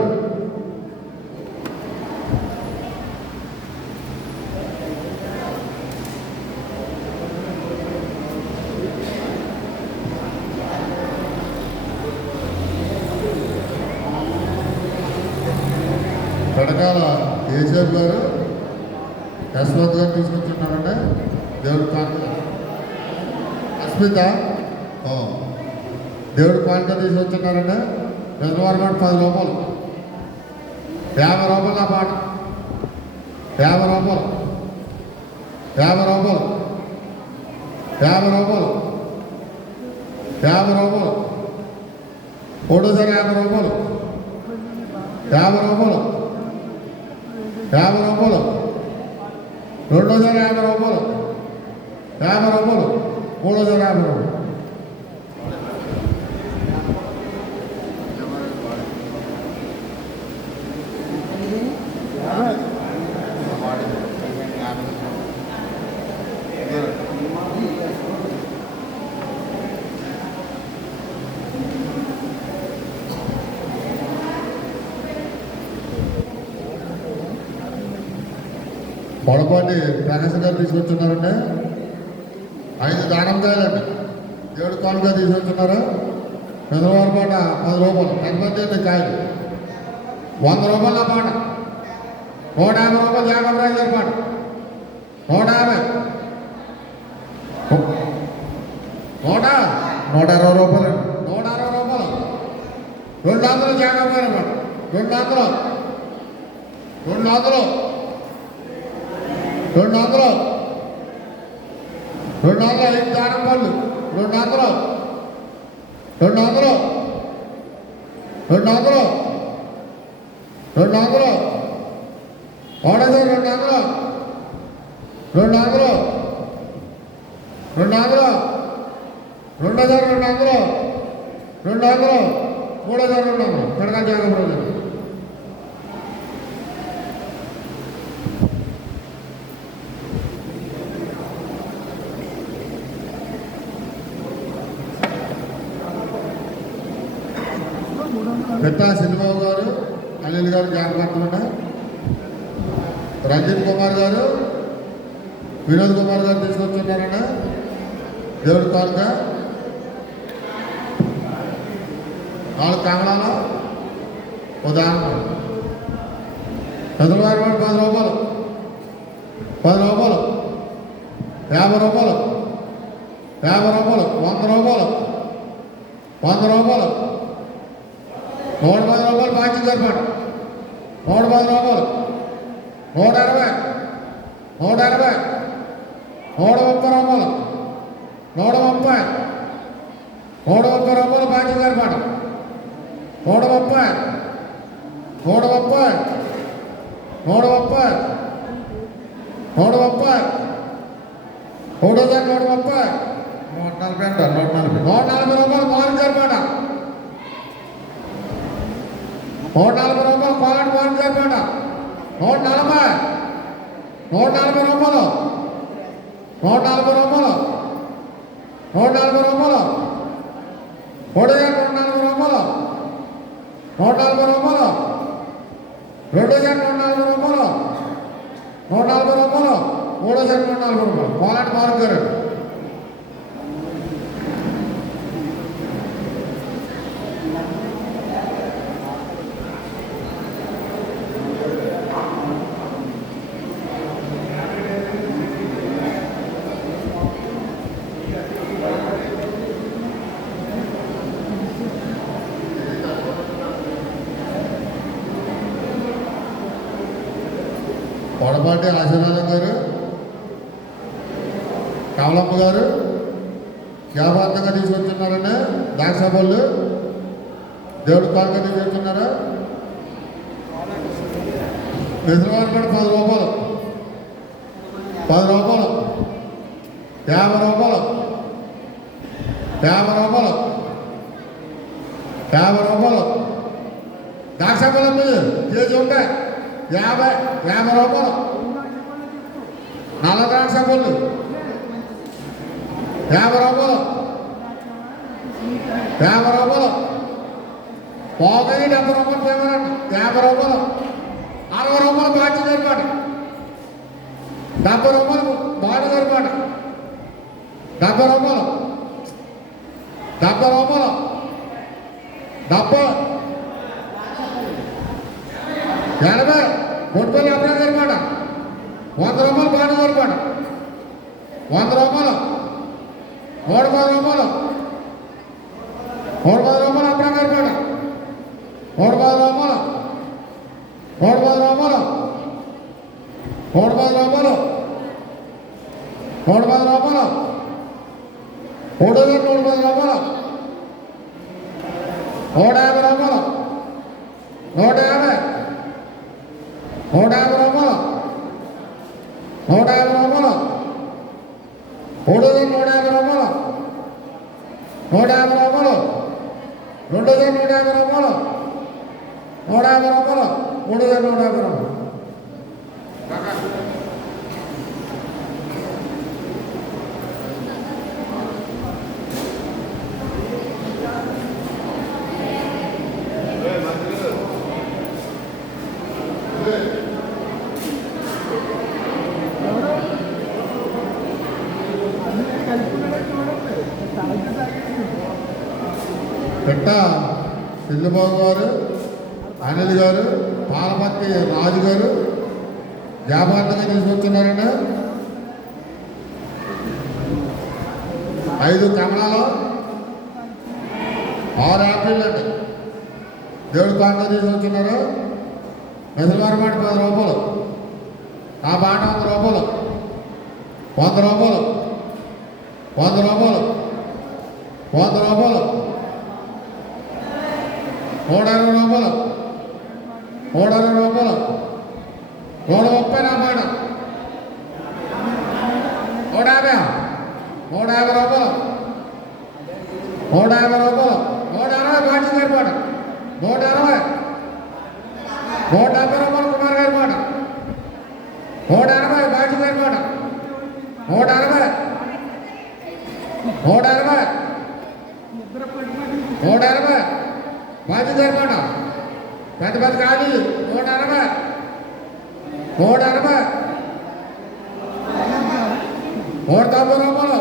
కడకాల ఏసేపు గారు యశ్వంత్ గారు తీసుకొచ్చున్నారంటే దేవుడు కానుక అస్మిత దేవుడు కానుక తీసుకొచ్చున్నారంటే బెజవారి మాట 10 రూపాయలు 50 రూపాయలు ఆ పాట 50 రూపాయలు 50 రూపాయలు 50 రూపాయలు 50 రూపాయలు ఒకటోసారి 50 రూపాయలు 50 రూపాయలు 50 రూపాయలు రెండోసారి 50 రూపాయలు 50 రూపాయలు మూడోసారి 50 రూపాయలు పొడపాటి ప్రకాశం గారు తీసుకొచ్చున్నారంటే 5 దానంకాయలండి దేవుడు కానుక తీసుకొచ్చున్నారు పెదవారి పాట 10 రూపాయలు 10 మంది అండి కాయలు 100 రూపాయల పాట 150 రూపాయలు జాగరాజు గారి పాట 150 120 రూపాయలు 160 రూపాయలు 200 జాగరాజు పాట 200 5 దానం పళ్ళు 200 కడగా జాగరాజు పెట్టా సినిమావు గారు అనిల్ గారు జ్ఞాపకార్థం రంజిత్ కుమార్ గారు వినోద్ కుమార్ గారు తీసుకొచ్చున్నారన్న దేవుడి కానుక 4 కాంగళాలు ఉదాహరణ పెదవారి వాడు 10 రూపాయలు 10 రూపాయలు 50 రూపాయలు 50 రూపాయలు 100 రూపాయలు 100 రూపాయలు 110 రూపాయలు బాకీ జరిపాడు 110 రూపాయలు 120 130 రూపాయలు 130 రూపాయలు బాకీ జరిపాడు 130 రూపాయలు మార్క్ జరిపాడు 140 రూపాయలు కోలాటి మార్క్ జరిపాడు 140 రూపాయలు 140 రూపాయలు 140 రూపాయలు 140 రూపాయలు 140 రూపాయలు 240 రూపాయలు 140 రూపాయలు 340 రూపాయలు కోలాటి మార్క్ గారు పొడపాటి ఆశీర్వాదం గారు, కమలమ్మ గారు వ్యాపారంగా తీసుకొచ్చున్నారండి. ద్రాక్ష పళ్ళు దేవుడి కానుక తీసుకొచ్చున్నారా? నిజవారు కూడా 10 రూపాయలు, 10 రూపాయలు, 50 రూపాయలు, 50 రూపాయలు, 50 రూపాయలు. ద్రాక్ష పళ్ళు మీద కేజీ ఉంటాయి 50 రూపాయలు. నల్ల ద్రాక్ష పళ్ళు 50 రూపాయలు, 50 రూపాయలు. పోగని 70 రూపాయలు పేమెంట్, 50 రూపాయలు. 60 రూపాయలు బాధ్య సరిపాట, 70 రూపాయలు బాధ్య సరిపాట, 70 రూపాయలు, 70 రూపాయలు, 70, 80 కొట్టుకొని అప్పుడు సరిపాట, 100 రూపాయలు బాధ్య సరిపాట, 100 రూపాయలు, 110 రూపాయలు, 110 రూపాయలు అప్పుడు సరిపాట, 110 రూపాయలు, 110 రూపాయలు, 110 రూపాయలు, 110 రూపాయలు, 110 రూపాయలు, 150 రూపాయలు, 150, 150 రూపాయలు, 150 రూపాయలు, 150 రూపాయలు, 150 రూపాయలు, 150 రూపాయలు, 150 రూపాయలు, 150 రూపాయలు. పెట్ట పిల్లబాబు గారు, అనిల్ గారు, పాలపత్తి రాజు గారు వ్యాపారంగా తీసుకొచ్చున్నారండి. 5 కమలాలు, 6 యాపిల్ అండి దేవుడి కానుక తీసుకొచ్చున్నారు. మెసలవారి మాట 10 రూపాయలు, ఆ బాట 100 రూపాయలు, 100 రూపాయలు, 100 రూపాయలు, 100 రూపాయలు, 120 రూపాయలు, 120 రూపాయలు, 130 నా మాట, 150, 150 రూపాయలు, 150 రూపాయలు, 160 బాధ్య గారి మాట, 160, 170 రూపాయలు కుమార్ గారి మాట, 180 బాధ్య గారి మాట, 180, 180, 180 బాధ్య గారి మాట. పెద్ద పెద్ద కాదు 180, 180, 190 రూపాయలు,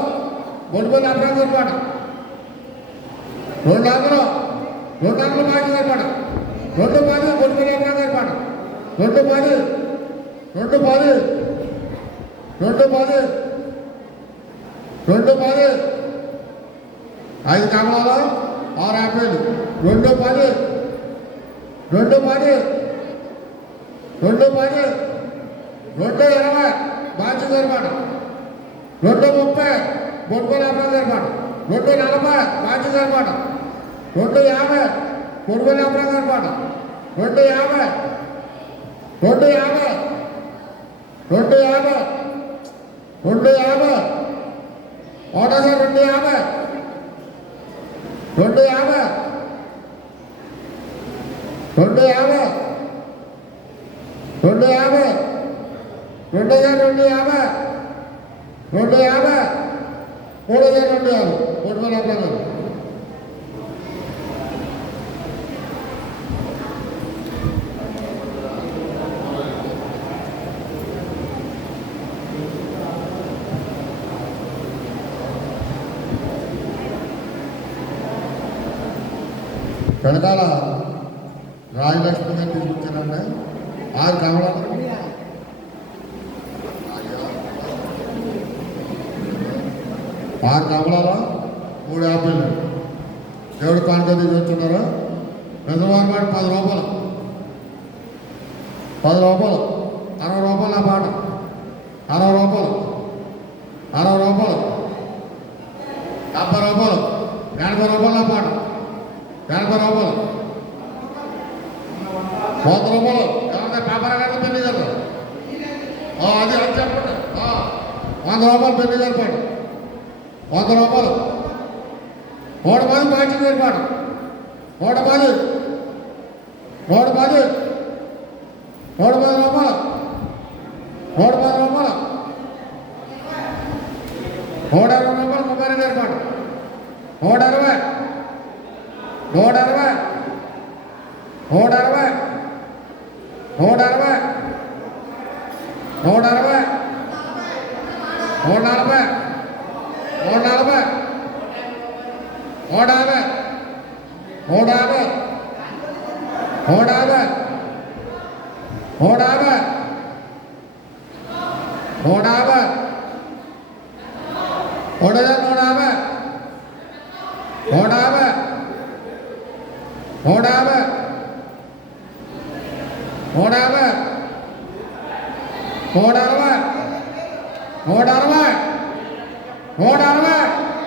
110 అభివృద్ధి అనమాట, 200, 200 బాధ్య గారి మాట, 210 110 అభివృద్ధి అనమాట, 210, 210, 210, 210, 5 కమలాలు, 6 యాపిల్, 210, 210, 210, 220 బాధ్య గారి మాట, 230 బొడ్డుపల్లి అభివృద్ధి అనమాట, 240 బాధ్య గారి మాట, 250 బొడ్డుపల్లి అభివృద్ధి అనమాట, 250, 250, 250, 250, 250, 250, 250, 250, 250, 250, 3,250 బొడ్డుపల్లి అభివృద్ధి. వెనకాల రాజలక్ష్మి గారు తీసుకొచ్చారండి. 6 కమలాలు, 6 కమలాలు, 3 యాపిల్ దేవుడి కానుక తీసుకొచ్చున్నారు. నిజవారి మాట 10 రూపాయలు, 10 రూపాయలు, 60 రూపాయలు, 100 రూపాయలు ఏమన్నా పేపర్ గారు పెళ్లి గారు అది అది చెప్పండి 100 రూపాయలు పెళ్లి జరిపాడు 100 రూపాయలు 110 పార్టీ జరిపాడు 110 రూపాయలు 110 రూపాయలు 120 రూపాయలు 30 జరిపాడు 160 160 160 160 160 140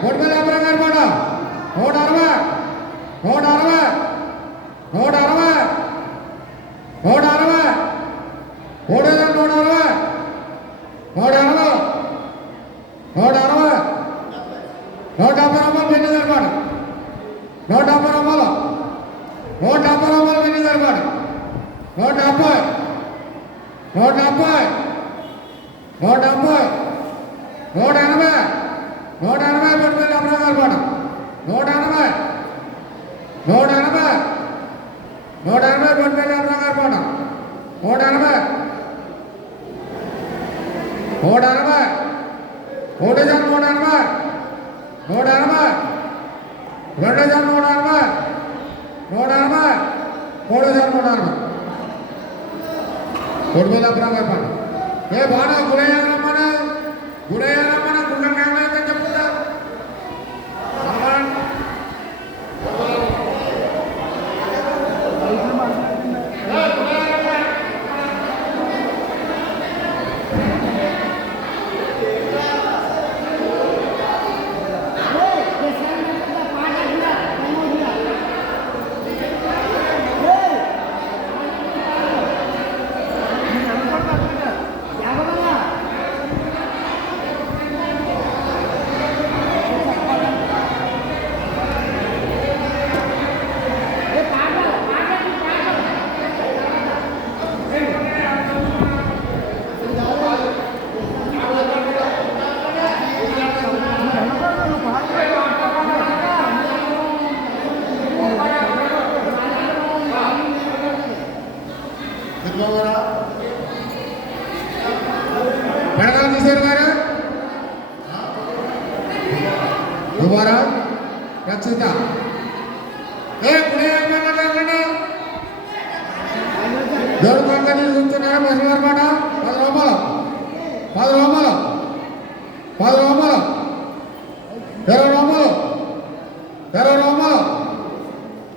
140 150 150 150 150 150 ఏ బాగా గురయ్యారమ్మా గురయ్యారమ్మా గుండె ఏమైందని చెప్తుందా పెడగల కిషోర్ గారు దుబారా రక్షిత దేవుడు పంకని కూర్చున్నారు మహిళ మాట 10 రూపాయలు 10 రూపాయలు 10 రూపాయలు 20 రూపాయలు 20 రూపాయలు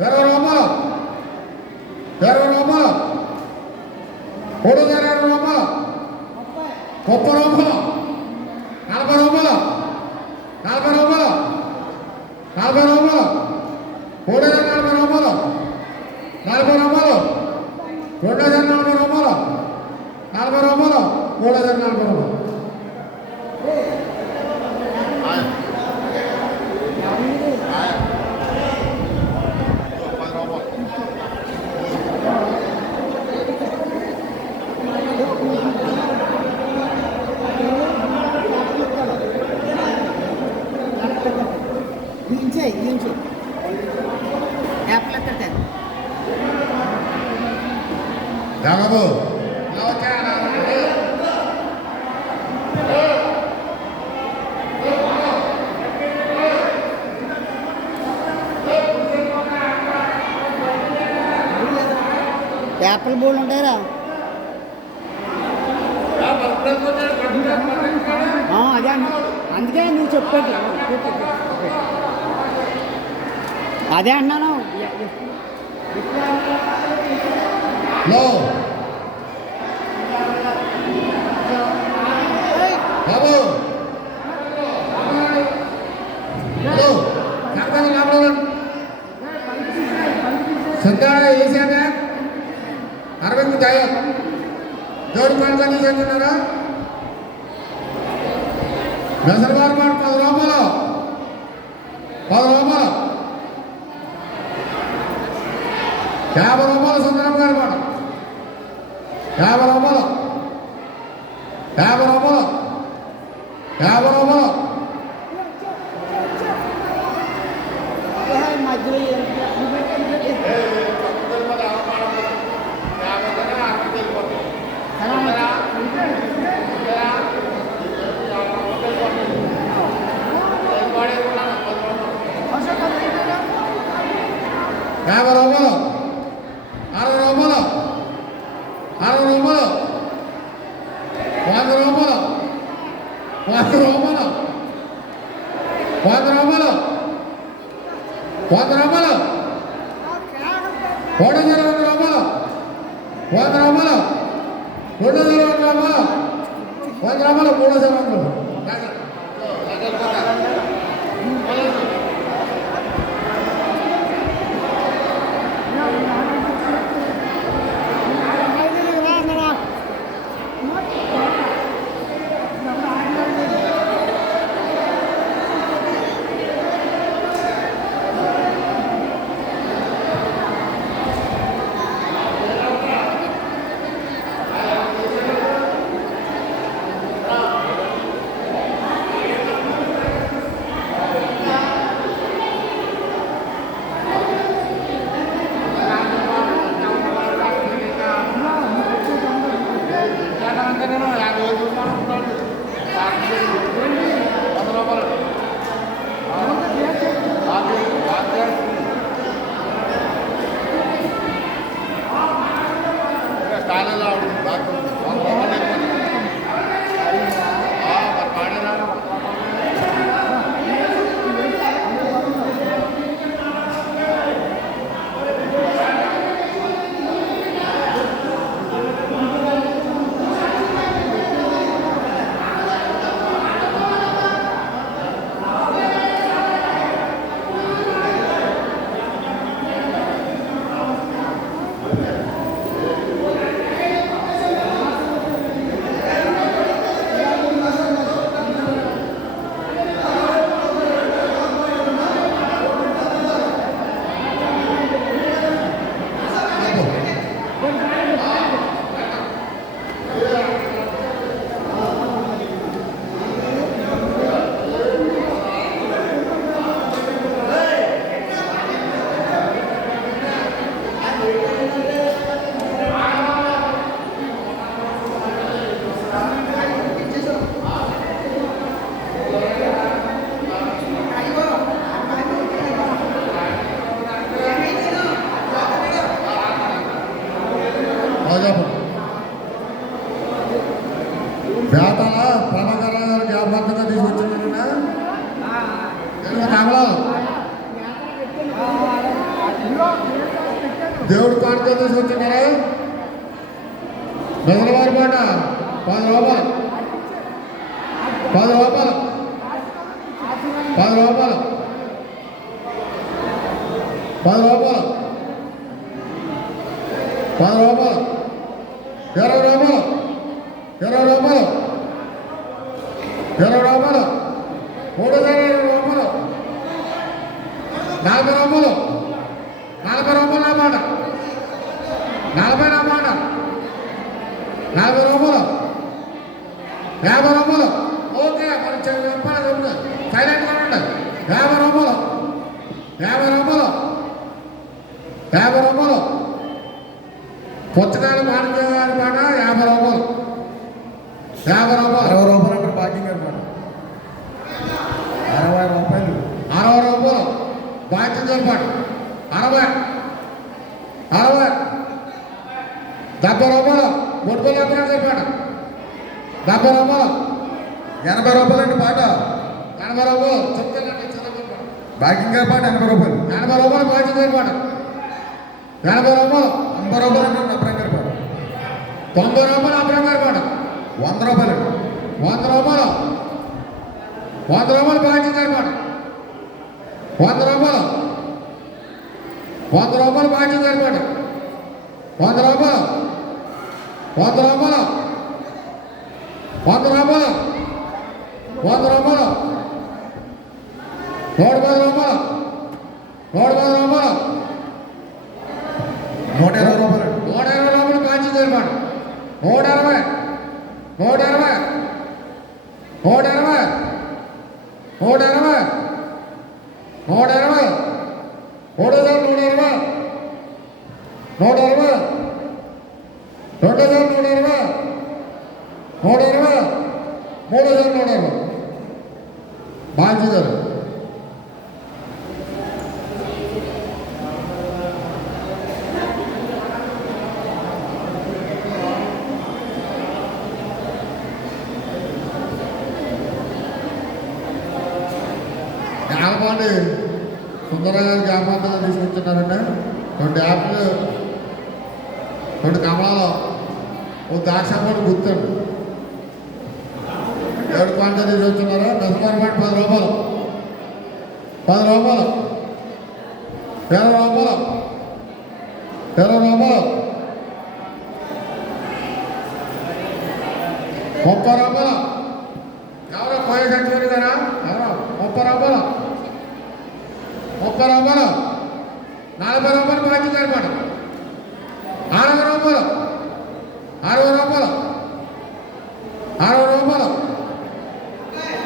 20 రూపాయలు 20 రూపాయలు 320 రూపాయలు 30 రూపాయలు 40 రూపాయలు 40 రూపాయలు 40 రూపాయలు 340 రూపాయలు 40 రూపాయలు 240 రూపాయలు 40 రూపాయలు 340 రూపాయలు బాబు పేపర్ బోర్డు ఉంటారా అదే అందుకే నువ్వు చెప్పాడు అదే అన్నాను బాబు సిద్ధార్థ వేసాక అరవింద్ దయాల్ దేవుడు కానుకని చేస్తున్నారా మెసరవారి మాట 10 రూపాయలు 10 రూపాయలు 50 రూపాయలు సుందరం గారి మాట 50 రూపాయలు 50 రూపాయలు 50 రూపాయలు మధ్యలో యాభై రూపాయలు 60 రూపాయలు 60 రూపాయలు 100 రూపాయలు 100 రూపాయలు 100 రూపాయలు 100 రూపాయలు 100 రూపాయలు 100 రూపాయలు 200 రూపాయలు 100 రూపాయలు 300 రూపాయలు బేతాల ప్రభాకర్ గారు జ్ఞాపకంగా తీసుకొచ్చిందన్నా కమలం దేవుడు కానుక తీసుకొచ్చినారా బెదరవారి మాట 10 రూపాయలు 10 రూపాయలు 10 రూపాయలు 10 రూపాయలు 10 రూపాయలు 20 రూపాయలు 20 రూపాయలు 20 రూపాయలు 320 రూపాయలు 40 రూపాయలు 40 రూపాయలు అన్నమాట 40 అన్నమాట 40 రూపాయలు 50 రూపాయలు ఓకే మరి చెప్పాలి సైలెంట్గా ఉండండి 50 రూపాయలు 50 రూపాయలు 50 రూపాయలు పుస్తకాలు మాణిక్య గారి మాట 50 రూపాయలు 50 రూపాయలు 60 రూపాయలు అంటే బాకీ అనమాట 60 రూపాయలు 60 రూపాయలు బాధ్యత ఏర్పాటు 60 60 70 రూపాయలు ముట్టుకోలు ఏర్పాటు ఏర్పాటు 70 రూపాయలు 80 రూపాయలు అంటే పాట 80 రూపాయలు చెప్తానండి చదువుకుంటాను బాకింగ్ పాట 80 రూపాయలు 80 రూపాయలు బాధ్యత ఏర్పాటు 80 రూపాయలు 90 రూపాయలు అంటే అబ్రాం గారి పాట 90 రూపాయలు అబ్రాం గారి పాట 100 రూపాయలు 100 రూపాయలు 100 రూపాయలు బాధ్యత ఏర్పాటు 100 రూపాయలు 100 రూపాయలు బాధ్యత ఏర్పాటు 100 రూపాయలు వంద రూపాయలు 100 రూపాయలు 100 రూపాయలు 110 రూపాయలు 110 రూపాయలు 120 రూపాయలు 120 రూపాయలు కాచి తీర్పాడు 120 120 120 120 120 120 120 120 120 120 బాజీ గారు యాలపాటి సుందరయ్య గారికి వ్యాపారంగా తీసుకొచ్చున్నారండి 2 యాప్లు 2 కమలాలు ఓ ద్రాక్ష పండు గుర్తండి 7 క్వాంటల్ తీసుకొచ్చున్నారా బెసమారపాటు 10 రూపాయలు 10 రూపాయలు 20 రూపాయలు 20 రూపాయలు 30 రూపాయలు ఎవరో పోయే సంచులు కదా ఎవరో 30 రూపాయలు 30 రూపాయలు 40 రూపాయలు బాధ్యత ఏర్పాటు 60 రూపాయలు 60 రూపాయలు 60 రూపాయలు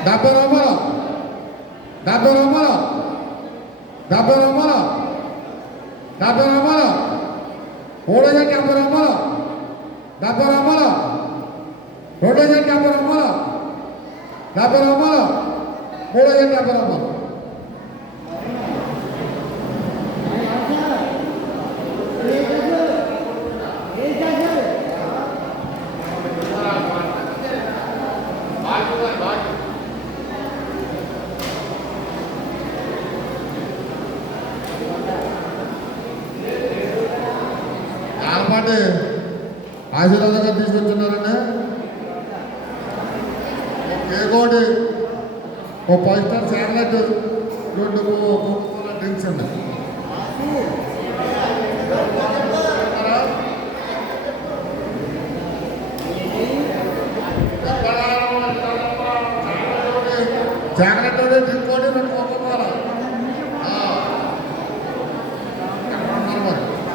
70 రూపాయలు 70 రూపాయలు 70 రూపాయలు 70 రూపాయలు 370 రూపాయలు 70 రూపాయలు 270 రూపాయలు 70 రూపాయలు 370 రూపాయలు యాలపాటి ఆశీర్వాద గారు తీసుకొచ్చున్నారండి కేకోటి ఓ 5 స్టార్ శాటిలైట్ 2 కోకోకోలా డ్రింక్స్ అండి చాక్లెట్ డ్రింక్ కోటి 2 కోకోకోలా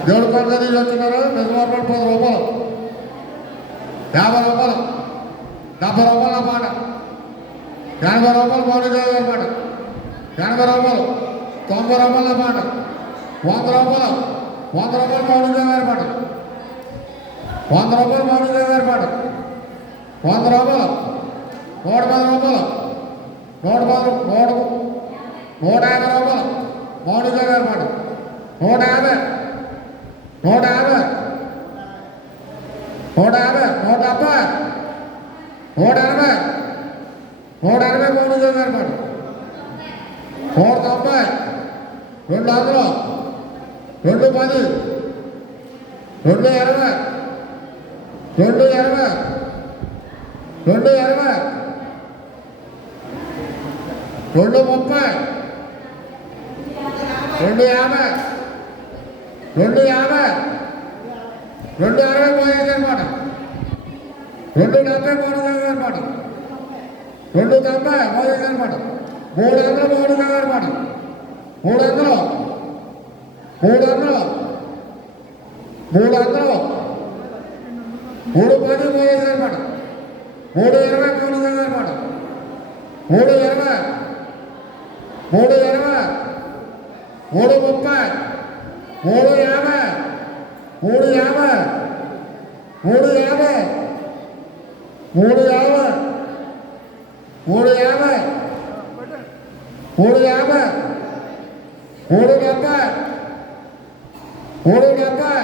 దేవుడు కొనుక తీసి వచ్చినారు నిజమాపడి 10 రూపాయలు 50 రూపాయలు 70 రూపాయలు అన్నమాట 80 రూపాయలు మౌనిక అన్నమాట 80 రూపాయలు 90 రూపాయలు అన్నమాట 100 రూపాయలు 100 రూపాయలు మౌనిక అన్నమాట 100 రూపాయలు మౌనిక అన్నమాట 100 రూపాయలు 110 రూపాయలు 150 రూపాయలు మౌనిక అన్నమాట 150 150 150 170 180 180 మౌనిక అన్నమాట 190 200 210 220 220 220 230 250 250 260 పోయేది అనమాట 270 పోయేది అనమాట 290 పోయేది అనమాట 300 పోయేది అనమాట 300 300 300 310 పోయేది అనమాట 320 పోయేది అనమాట 320 320 330 350 350 350 350 350 350 370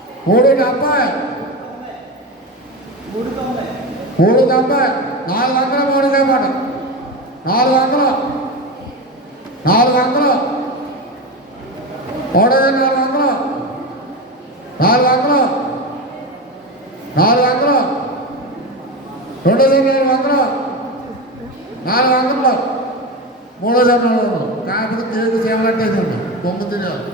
370 370 390 400 మౌనిక మాట 400 400 400 400 400 2400 400 3400 కాకపోతే కేకు సేవలట్టేసింది 9 తినేవారు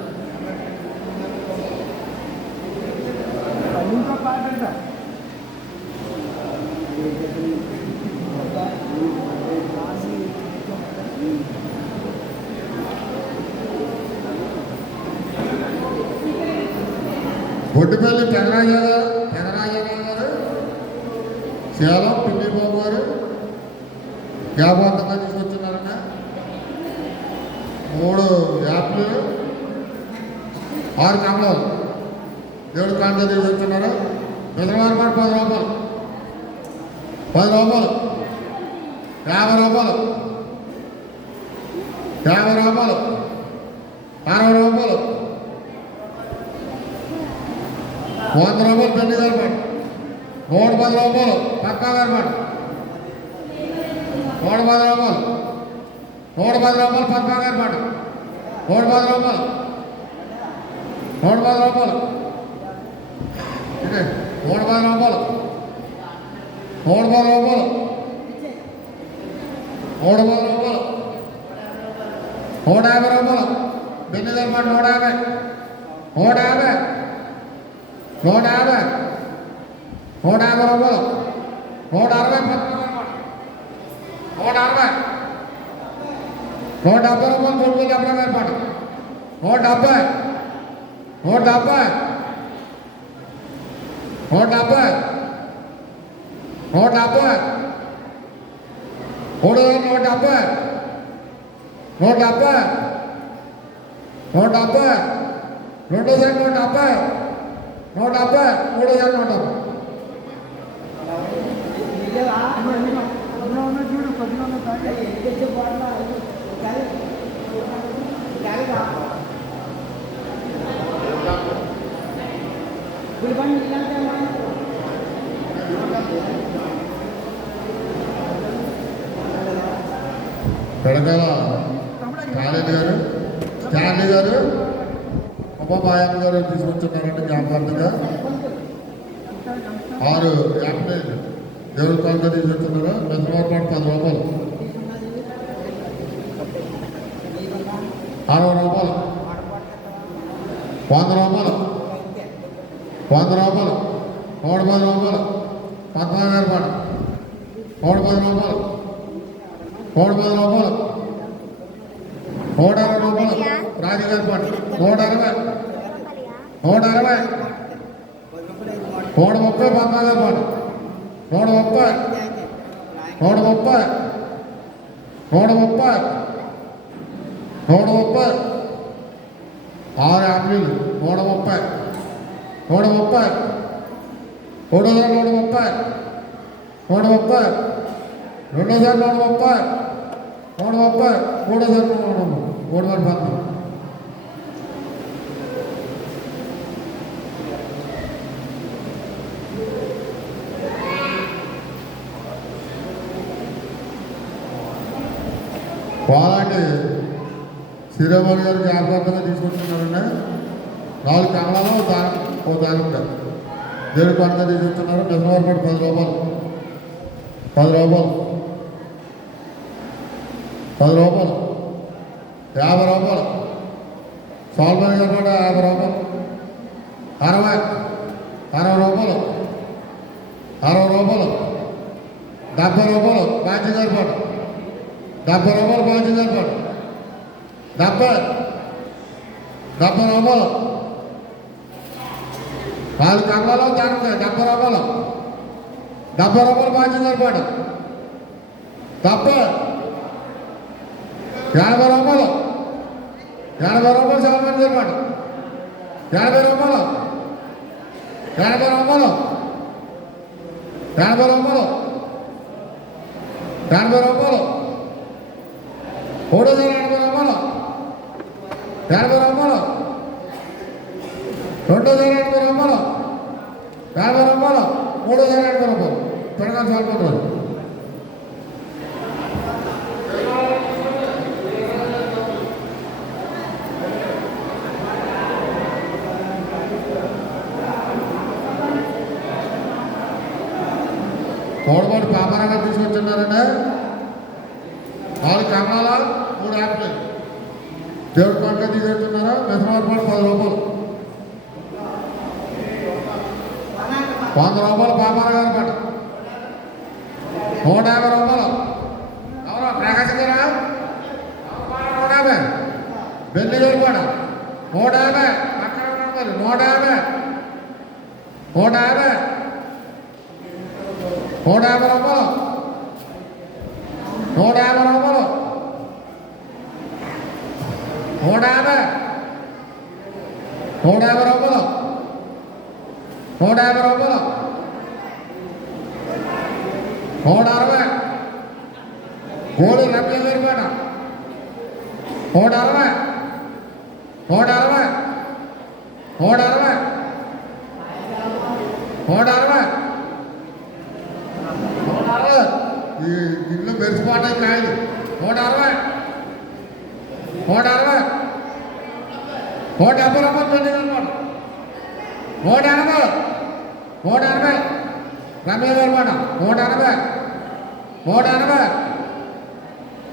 బొడ్డుపల్లి పెదరాజరావు గారు, సేలం పిల్లిబాబు గారు 50 మంది తీసుకొచ్చున్నారన్న. 3 యాప్లు 6 కమలాలు దేవుడు కాంత తీసుకొచ్చున్నారు. మిగతావారు మాట 10 రూపాయలు, 10 రూపాయలు, 50 రూపాయలు, 50 రూపాయలు, 60 రూపాయలు, 100 రూపాయలు పెళ్లి గారి మాట, 110 రూపాయలు పక్కా గారి మాట, 110 రూపాయలు, 110 రూపాయలు పక్కా గారి మాట, 110 రూపాయలు, 110 రూపాయలు, 110 రూపాయలు, 110 రూపాయలు, 110 రూపాయలు, 150 రూపాయలు పెళ్లి గారి మాట, 150, 150, 150, 150 రూపాయలు, 160 పక్కన 160, 170 రూపాయలు కొడుకు చెప్పడం ఏర్పాటు, 170, 170, 170, 170, 170, 170, 170, 170, 170, 170. పెడకాల స్టాన్లీ గారు ఉపాధ్యాయులు గారు తీసుకొచ్చున్నారంటే జ్ఞాపకార్థంగా 6 యాప్లు దేవుడి కాంత తీసుకొచ్చున్నారు. మిగతావారు మాట 10 రూపాయలు, 60 రూపాయలు, 100 రూపాయలు, 100 రూపాయలు, 110 రూపాయలు, 14 గారి మాట, 110 రూపాయలు, 110 రూపాయలు, 160 రూపాయలు రాజుగారి మాట, 160, 160, 130 14 గారి మాట, 130, 130, 130, 130, 6 యాప్రీలు 130, 130, 130, 130, 230, 130, 310. వాళ్ళంటే శ్రీరామన్ గారు జ్ఞాపకార్థంగా తీసుకొచ్చున్నారండి. 4 కమలాలు ఓ దానిమ్మ దేవుడి పండుగ తీసుకొచ్చున్నారు. మిగతావారు మాట 10 రూపాయలు, 10 రూపాయలు, 10 రూపాయలు, 50 రూపాయలు, సోల్మన్ గారు మాట 50 రూపాయలు, 60, 60 రూపాయలు, 60 రూపాయలు, 70 రూపాయలు బాజీ గారి మాట, 70 రూపాయలు బాజీ గారి మాట, 70 రూపాయలు, 4 కమలాలు దానికి 70 రూపాయలు, 70 రూపాయలు బాజీ గారి మాట, 70, 80 రూపాయలు, 80 రూపాయలు సోల్మన్ గారి మాట, 80 రూపాయలు, 80 రూపాయలు, 80 రూపాయలు, 80 రూపాయలు, 380 రూపాయలు, 80 రూపాయలు, 280 రూపాయలు, 50 రూపాయలు, 380 రూపాయలు పెడగాలి సోల్మన్ గారు. తోడుపాటు పాపారాగా తీసుకొచ్చున్నారండి. 4 కమలాల 3 యాప్లు దేవుడి పండుగ తీసుకొచ్చున్నారు. మిగతావారు మాట 10 రూపాయలు, రూపాయలు పాపాల గారి పాట 150 రూపాయలు ఎవరో ప్రకాశం గారా 150 బెల్లి గారి పాట 150 పక్కన 150 150 150 రూపాయలు 150 రూపాయలు 150 150 రూపాయలు 150 రూపాయలు 160 గోళీ రమ్య గారి పాట 160 160 160 160 ఈ ఇల్లు మెరిసిపోతాయి కాయలు 160 160 170 రూపాయలు పెళ్లి అనమాట 180 180 రమ్య గారి మాట 180 180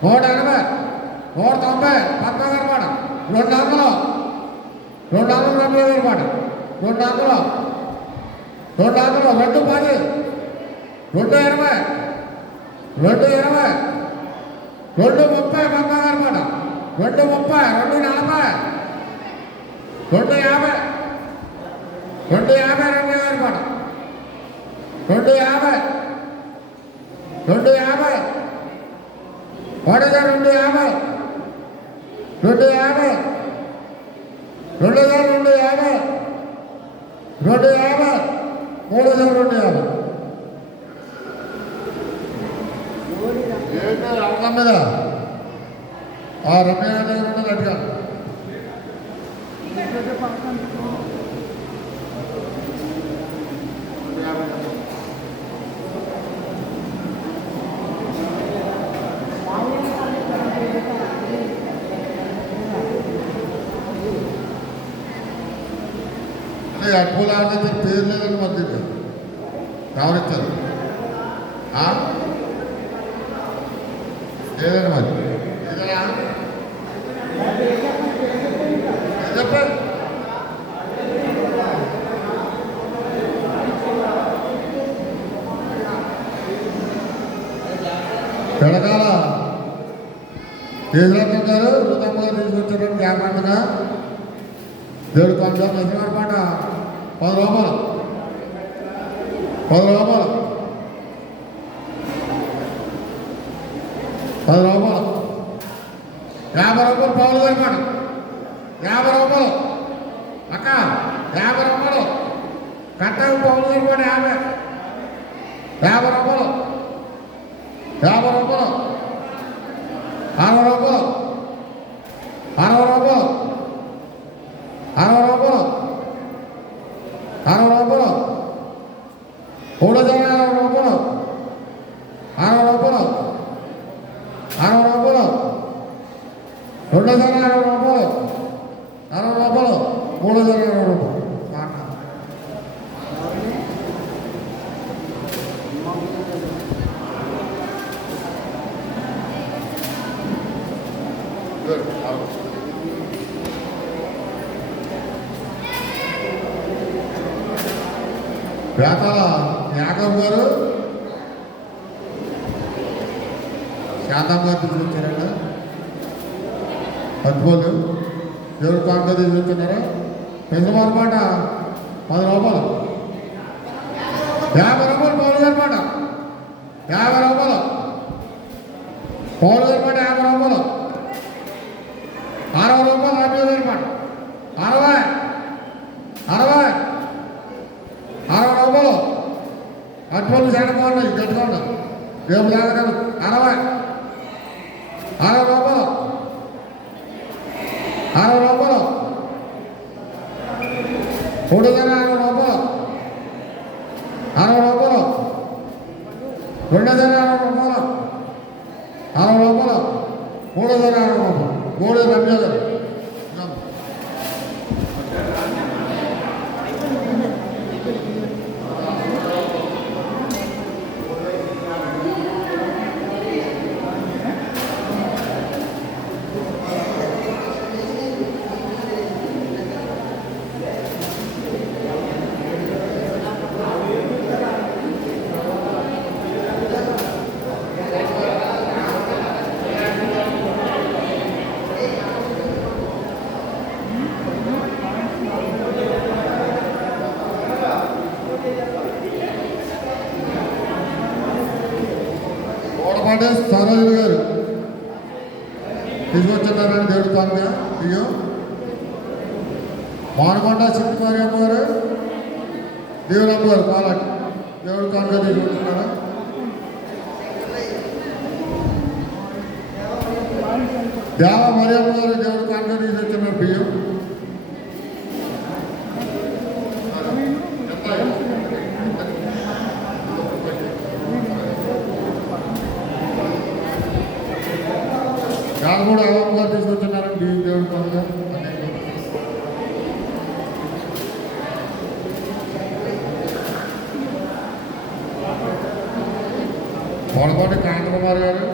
180 190 పద్మ గారి మాట 200 200 రమ్య గారి మాట 200 200 210 220 220 230 పద్మ గారి మాట 230 240 250 రమ్య గారి మాట 250 250 250 250 250 ఏంటో అవసరం మీద ఆ రమ్య గారి దగ్గర ఉన్నది అడిగా అడ్డూలు ఆడితే పేరు లేదని మరి చెప్పారు ఎవరిచ్చారు లేదని మరి చెప్పారు తెలంగాణ కేసీఆర్ గారు రుతమ్మ గారు తీసుకొచ్చారని గ్యారంటీగా దేవుడు కొంచెం నిజమైన పాట 10 రూపాయలు 10 రూపాయలు 10 రూపాయలు 50 రూపాయలు పౌలు గారి మాట 50 రూపాయలు అక్క 50 రూపాయలు కట్టకు పౌలు గారి మాట 50 రూపాయలు 50 రూపాయలు 60 రూపాయలు 60 రూపాయలు 60 రూపాయలు 60 రూపాయలు 360 రూపాయలు 60 రూపాయలు 60 రూపాయలు 260 రూపాయలు 60 రూపాయలు 360 రూపాయలు వేతాల యాకబ్ గారు శాంతం గారు తీసుకొచ్చారండి పట్టుకోలు దేవుడు కాంత తీసుకొచ్చున్నారా పెంచమారు మాట 10 రూపాయలు 50 రూపాయలు పౌరు గారి మాట 50 రూపాయలు పౌరు గారి మాట 50 రూపాయలు 60 రూపాయలు రమ్య గారి మాట 60 రూపాయలు అటువంటి జగన్మోహన్ గట్టుకోండి రేపు జాగ్రత్త 60 రూపాయలు 60 రూపాయలు 360 రూపాయలు 60 రూపాయలు 260 రూపాయలు 60 రూపాయలు 360 రూపాయలు 3 రమ్య గారు పొరపాటు సరోజిని గారు తీసుకొచ్చున్నారని దేవుడి కానుక బియ్యం. మానకొండ చిట్టుమారి అమ్మగారు దేవుడు అమ్మగారు పాలటి దేవుడి కానుక తీసుకొచ్చున్నారా. దేవ మరి అమ్మగారు దేవుడి కానుక తీసుకొచ్చున్నారు బియ్యం. వాళ్ళు కూడా అమ్మగారు తీసుకొచ్చున్నారని బియ్యం దేవుడి కానుక. పొరపాటి కాంతకుమార్ గారు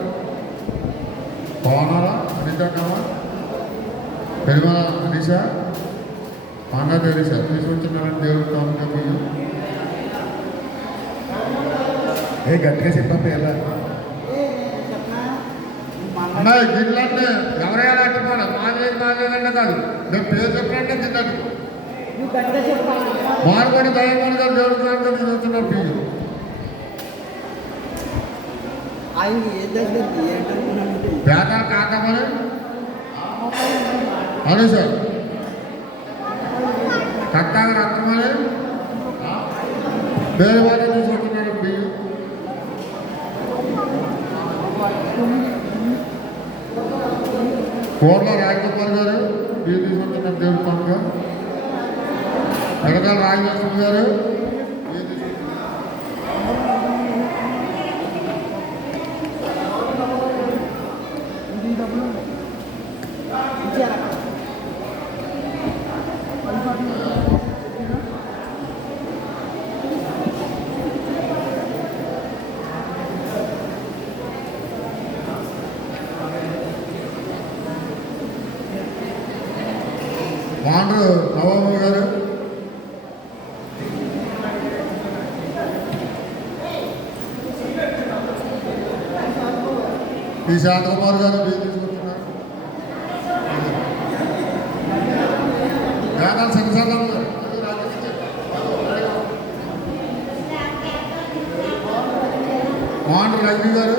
పవనాల అనితమ్మ పెరుమల అనిష అన్న తెరీస తీసుకొచ్చున్నారని దేవుడి కానుక బియ్యం. గట్టిగా చెప్పండి ఎలా అమ్మాయి గిన్నెలంటే ఎవరైనా అట్టుకోవాలి మాదేదంటే కాదు నేను పేరు చెప్పినట్టే తిన్నట్టు నువ్వు గట్టిగా చెప్పాలి. మార్గడి దయమాన్ గారు దేవుడి కానుక తీసుకొచ్చున్నారు బియ్యం. ఆయన ఏం జరిగింది ఏంటంటే పేద కాకమని అను సార్ కట్టాక రక్తమని వేరే వాళ్ళు తీసుకుంటున్నారు బియ్యం. కోర్ల రాజగోపాల్ గారు బియ్యం తీసుకుంటున్నారు దేవుడి కానుక. వెనకాల రాజలక్ష్మి గారు బియ్యం తీసుకుంటున్నారు. మాండ్రు నవమ్మ గారు ఈ శాంతకుమార్ గారు బియ్యం తీసుకుంటున్నారు. గానాల శంకరరావు గారు మాండ్రు రజనీ గారు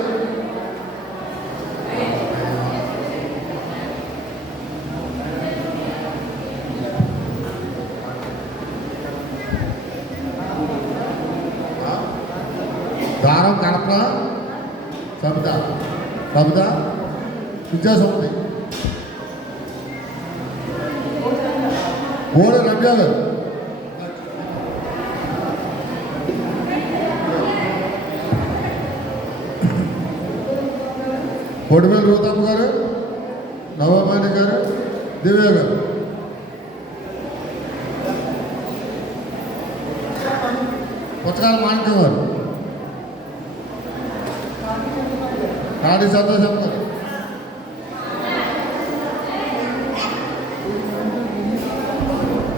దారం కడప సబిత విద్యాసమితి ఓడి రమ్య గారు కొడిమేలు రూతమ్మ గారు నవమాని గారు దివ్య గారు పుస్తకాల మాణిక్యం గారు కాడి సంతోషం గారు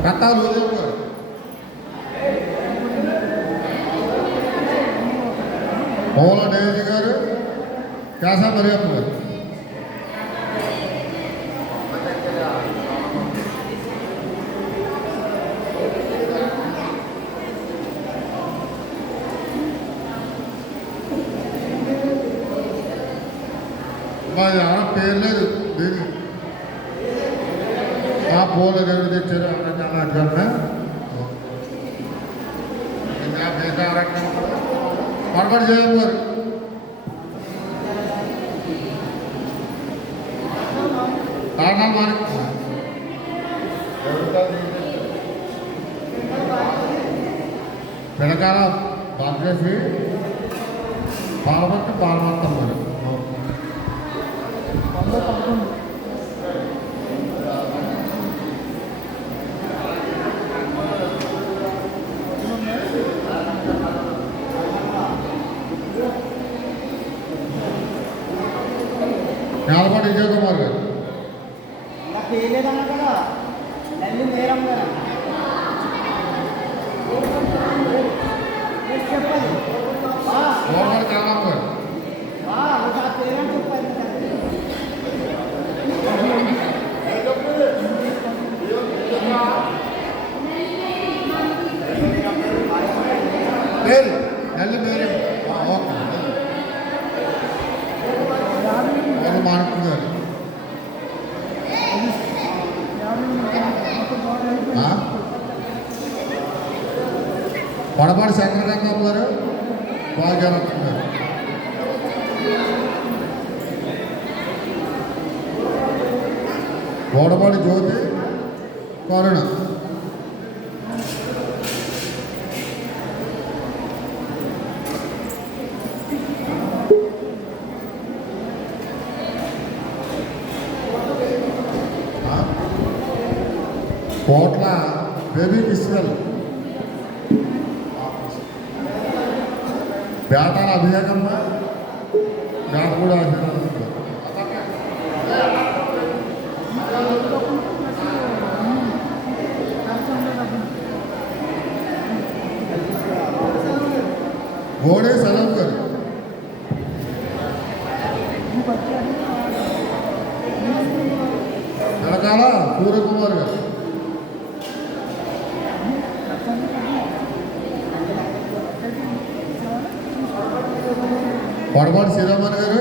కట్టాలు ఉదయం గారు పౌల డేవిజీ గారు కాసా మరియమ్మ గారు ఎవరో పేరు లేదు దీన్ని పూల దేవుడు తెచ్చారు అన్నట్టు అలా అట్లా పొరపాటు చేయము గారు కారణాలు మనకి పిల్లకాల బాధ్యసి పాలపట్టి పాలమంతం మరి నేలపాటి విజయ్ కుమార్ గారు పేలేదన్నా కదా నెల్లి మేరం కదా చెప్పాలి గవర్నర్ కాలమ్మ గారు పేరని చెప్పాలి పేరు నెల్లి మేరీ ఓకే మారుతుంది గారు పొడపాటి శంకరగంగమ్మ గారు భాగ్యరత్న గారు గోడపాటి జ్యోతి కరుణ కోట్ల బేబీ కిస్వెల్ బేటాల అభిషేకమ్మ బేటగూడ ఆశీర్వాదం గోడే సలం గారు వెనకాల సూర్యకుమార్ గారు పొడపాటి శ్రీరామన్ గారు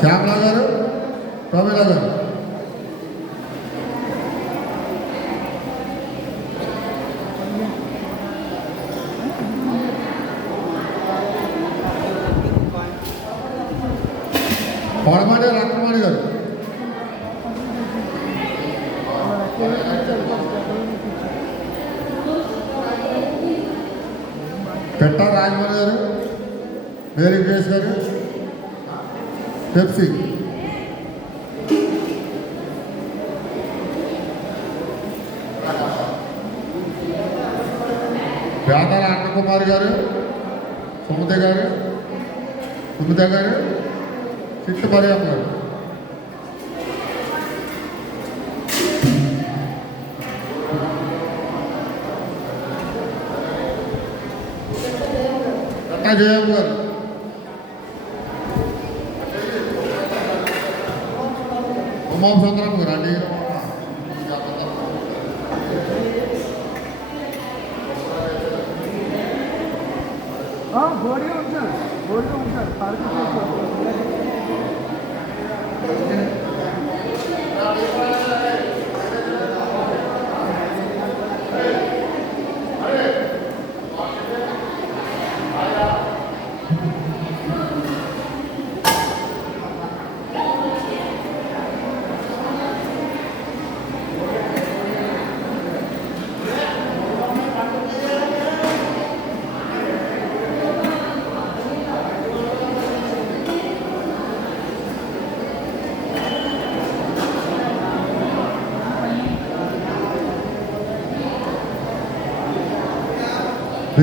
శ్యామల గారు ప్రమీల గారు పొడపాటి రత్నమణి గారు పెట్ట రాజమణి గారు మేరీ గ్రేస్ గారు పెప్సీ పేదల అన్నకుమార్ గారు సుమత గారు చిట్టు మరియమ్మ గారు జయం గారు ఉమాసుందరం గారు అండి బోడిగా ఉంటారు పార్కు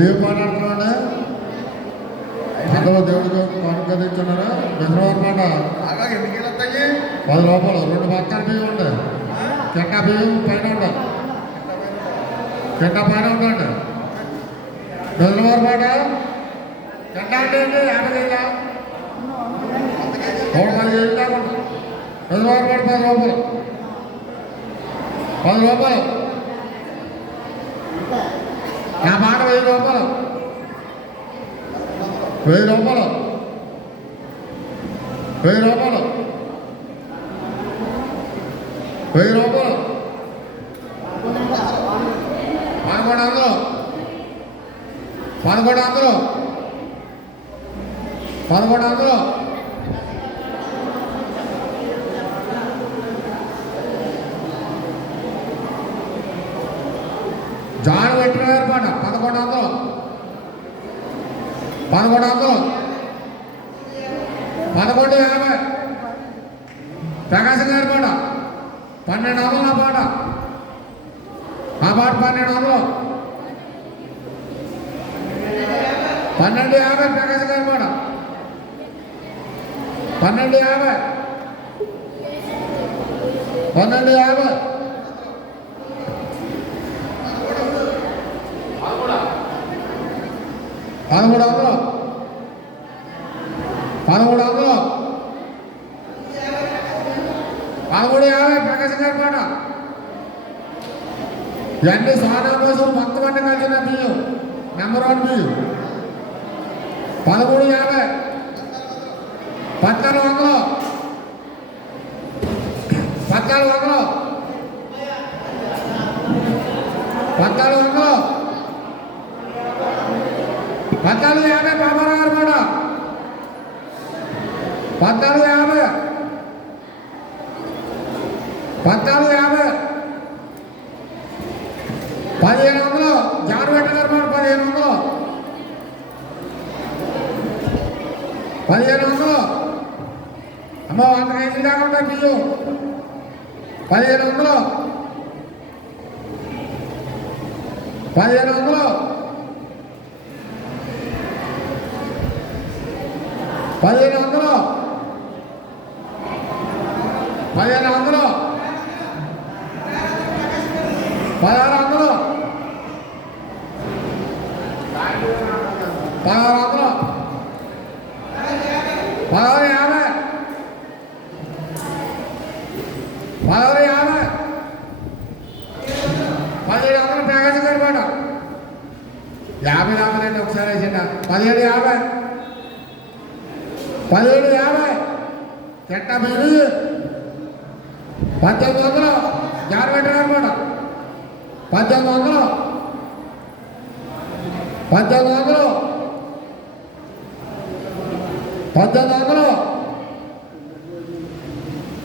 ఏం మాట్లాడుతున్నాడా అందులో దేవుడికి కానుక తెచ్చున్నారా బెదరవారి మాట బాగా ఎన్ని కిలో వస్తాయి 10 రూపాయలు 2 బత్తాలు బియ్యం ఉంటాయి చెట్ట బియ్యం పైన ఉంటాయి చెట్ట పైన ఉందండి బెదరవారి మాట చెట్ట అంటే ఏంటి 50 కేజీలా 3 కేజీలు కాకుండా బెదరవారి మాట 10 రూపాయలు 10 రూపాయలు నా మాట 1000 రూపాయలు 1000 రూపాయలు 1000 రూపాయలు 1000 రూపాయలు 1100 1100 1100 జాన్ పెట్టినారు మాట 1100 1150 ప్రకాశం గారి పాట 1200 నా పాట 1200 1250 ప్రకాశం గారి పాట 1250 1250 1300 1350 ప్రకాశం గారి పాట ఇవన్నీ సోనా కోసం మొత్తం అన్ని కలిసిన బియ్యం నెంబర్ 1 బియ్యం 1350 1400 1450 బాబారావు గారు కూడా 1450 1450 1500 జానవేట గారు కూడా 1500 అమ్మ 100 కేజీలు దాకా ఉంటాయి బియ్యం 1500 1500 1500 1600 ప్యాకేజ్ గారు 50 రామరెడ్డి ఒకసారి వేసిండ 1750 చెట్ట బిల్లు 1800 జానవేట గారు కూడా 1800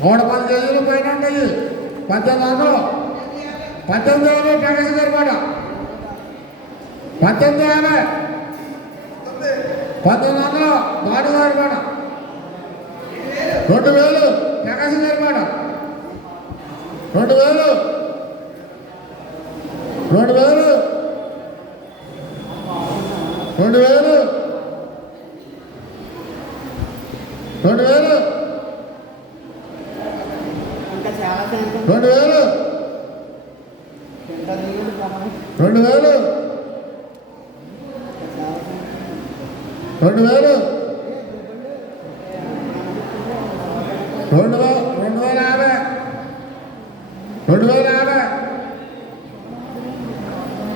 110 కేజీలు పైన ఉంటాయి 1800 ప్యాకేజ్ గారు కూడా 1850 1900 బాడు గారు కూడా 2000 ప్రకాశం గారు కూడా 2000 ఇంకా చాలా సేపు 2000 ఎంత నీళ్ళు పడవ 2000 2000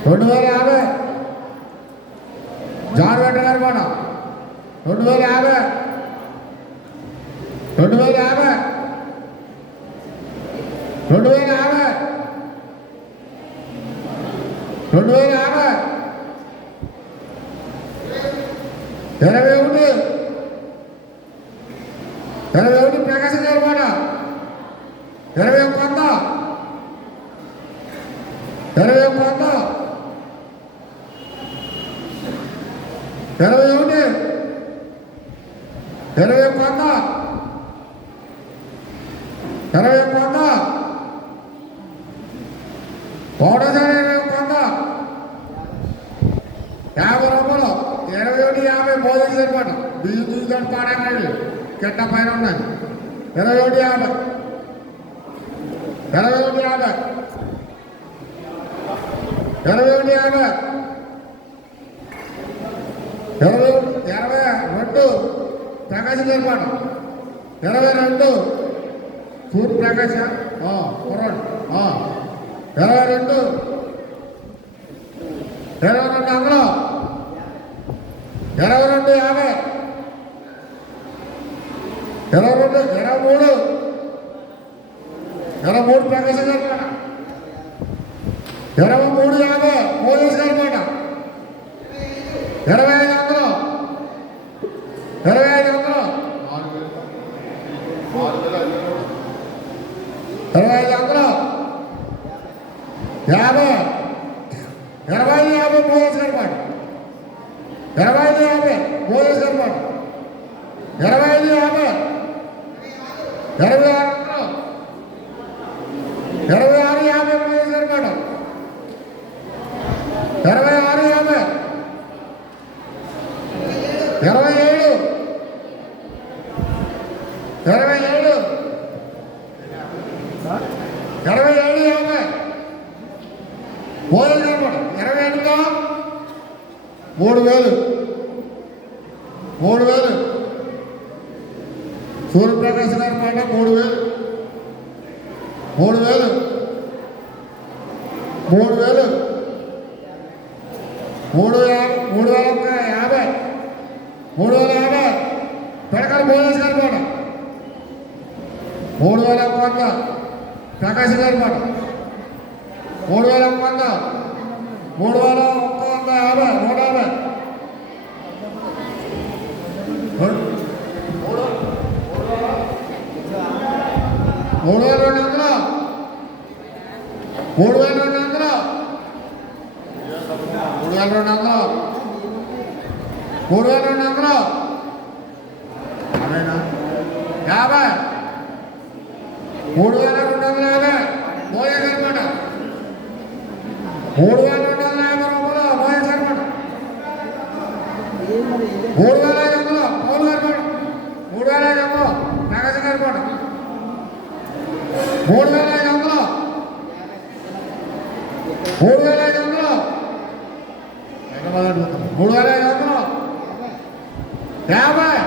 2050 జానవేట గారు కూడా 2050 2050 21 ప్రకాశం గారు కూడా 21 కోటసారి 50 రూపాయలు 2150 పోలీసు సరిపడ బియ్యం చూసాడు పాడేది కింద పైన ఉన్నది 2150 2150 22 ప్రకాశం సరిపడ 22 సూర్య ప్రకాశ కుర్రాడు 22 అందులో 2250 23 ప్రకాశం సరిపడ 2350 పోలీసు సరిపడ 2500 2550 పోలీసు సరిపడ 2550 పోలీసు సరిపడ 2550 2650 పోలీసు సరిపడ 2650 27 2750 పోలీసు సరిపడ 28లో 3000 సూర్యప్రకాశ్ గారి మాట 3000 పెడకల పోలీసు గారి మాట 3000 ప్రకాశ్ గారి మాట 3000 150 150 3200 అదేనా 50 3250 మోయేజ్ అనమాట 3250 రూపాయలు మోయేజ్ అనమాట 3500 పౌలు అనమాట 3500 నాగేశ్వర అనమాట 3500 3500 3500 50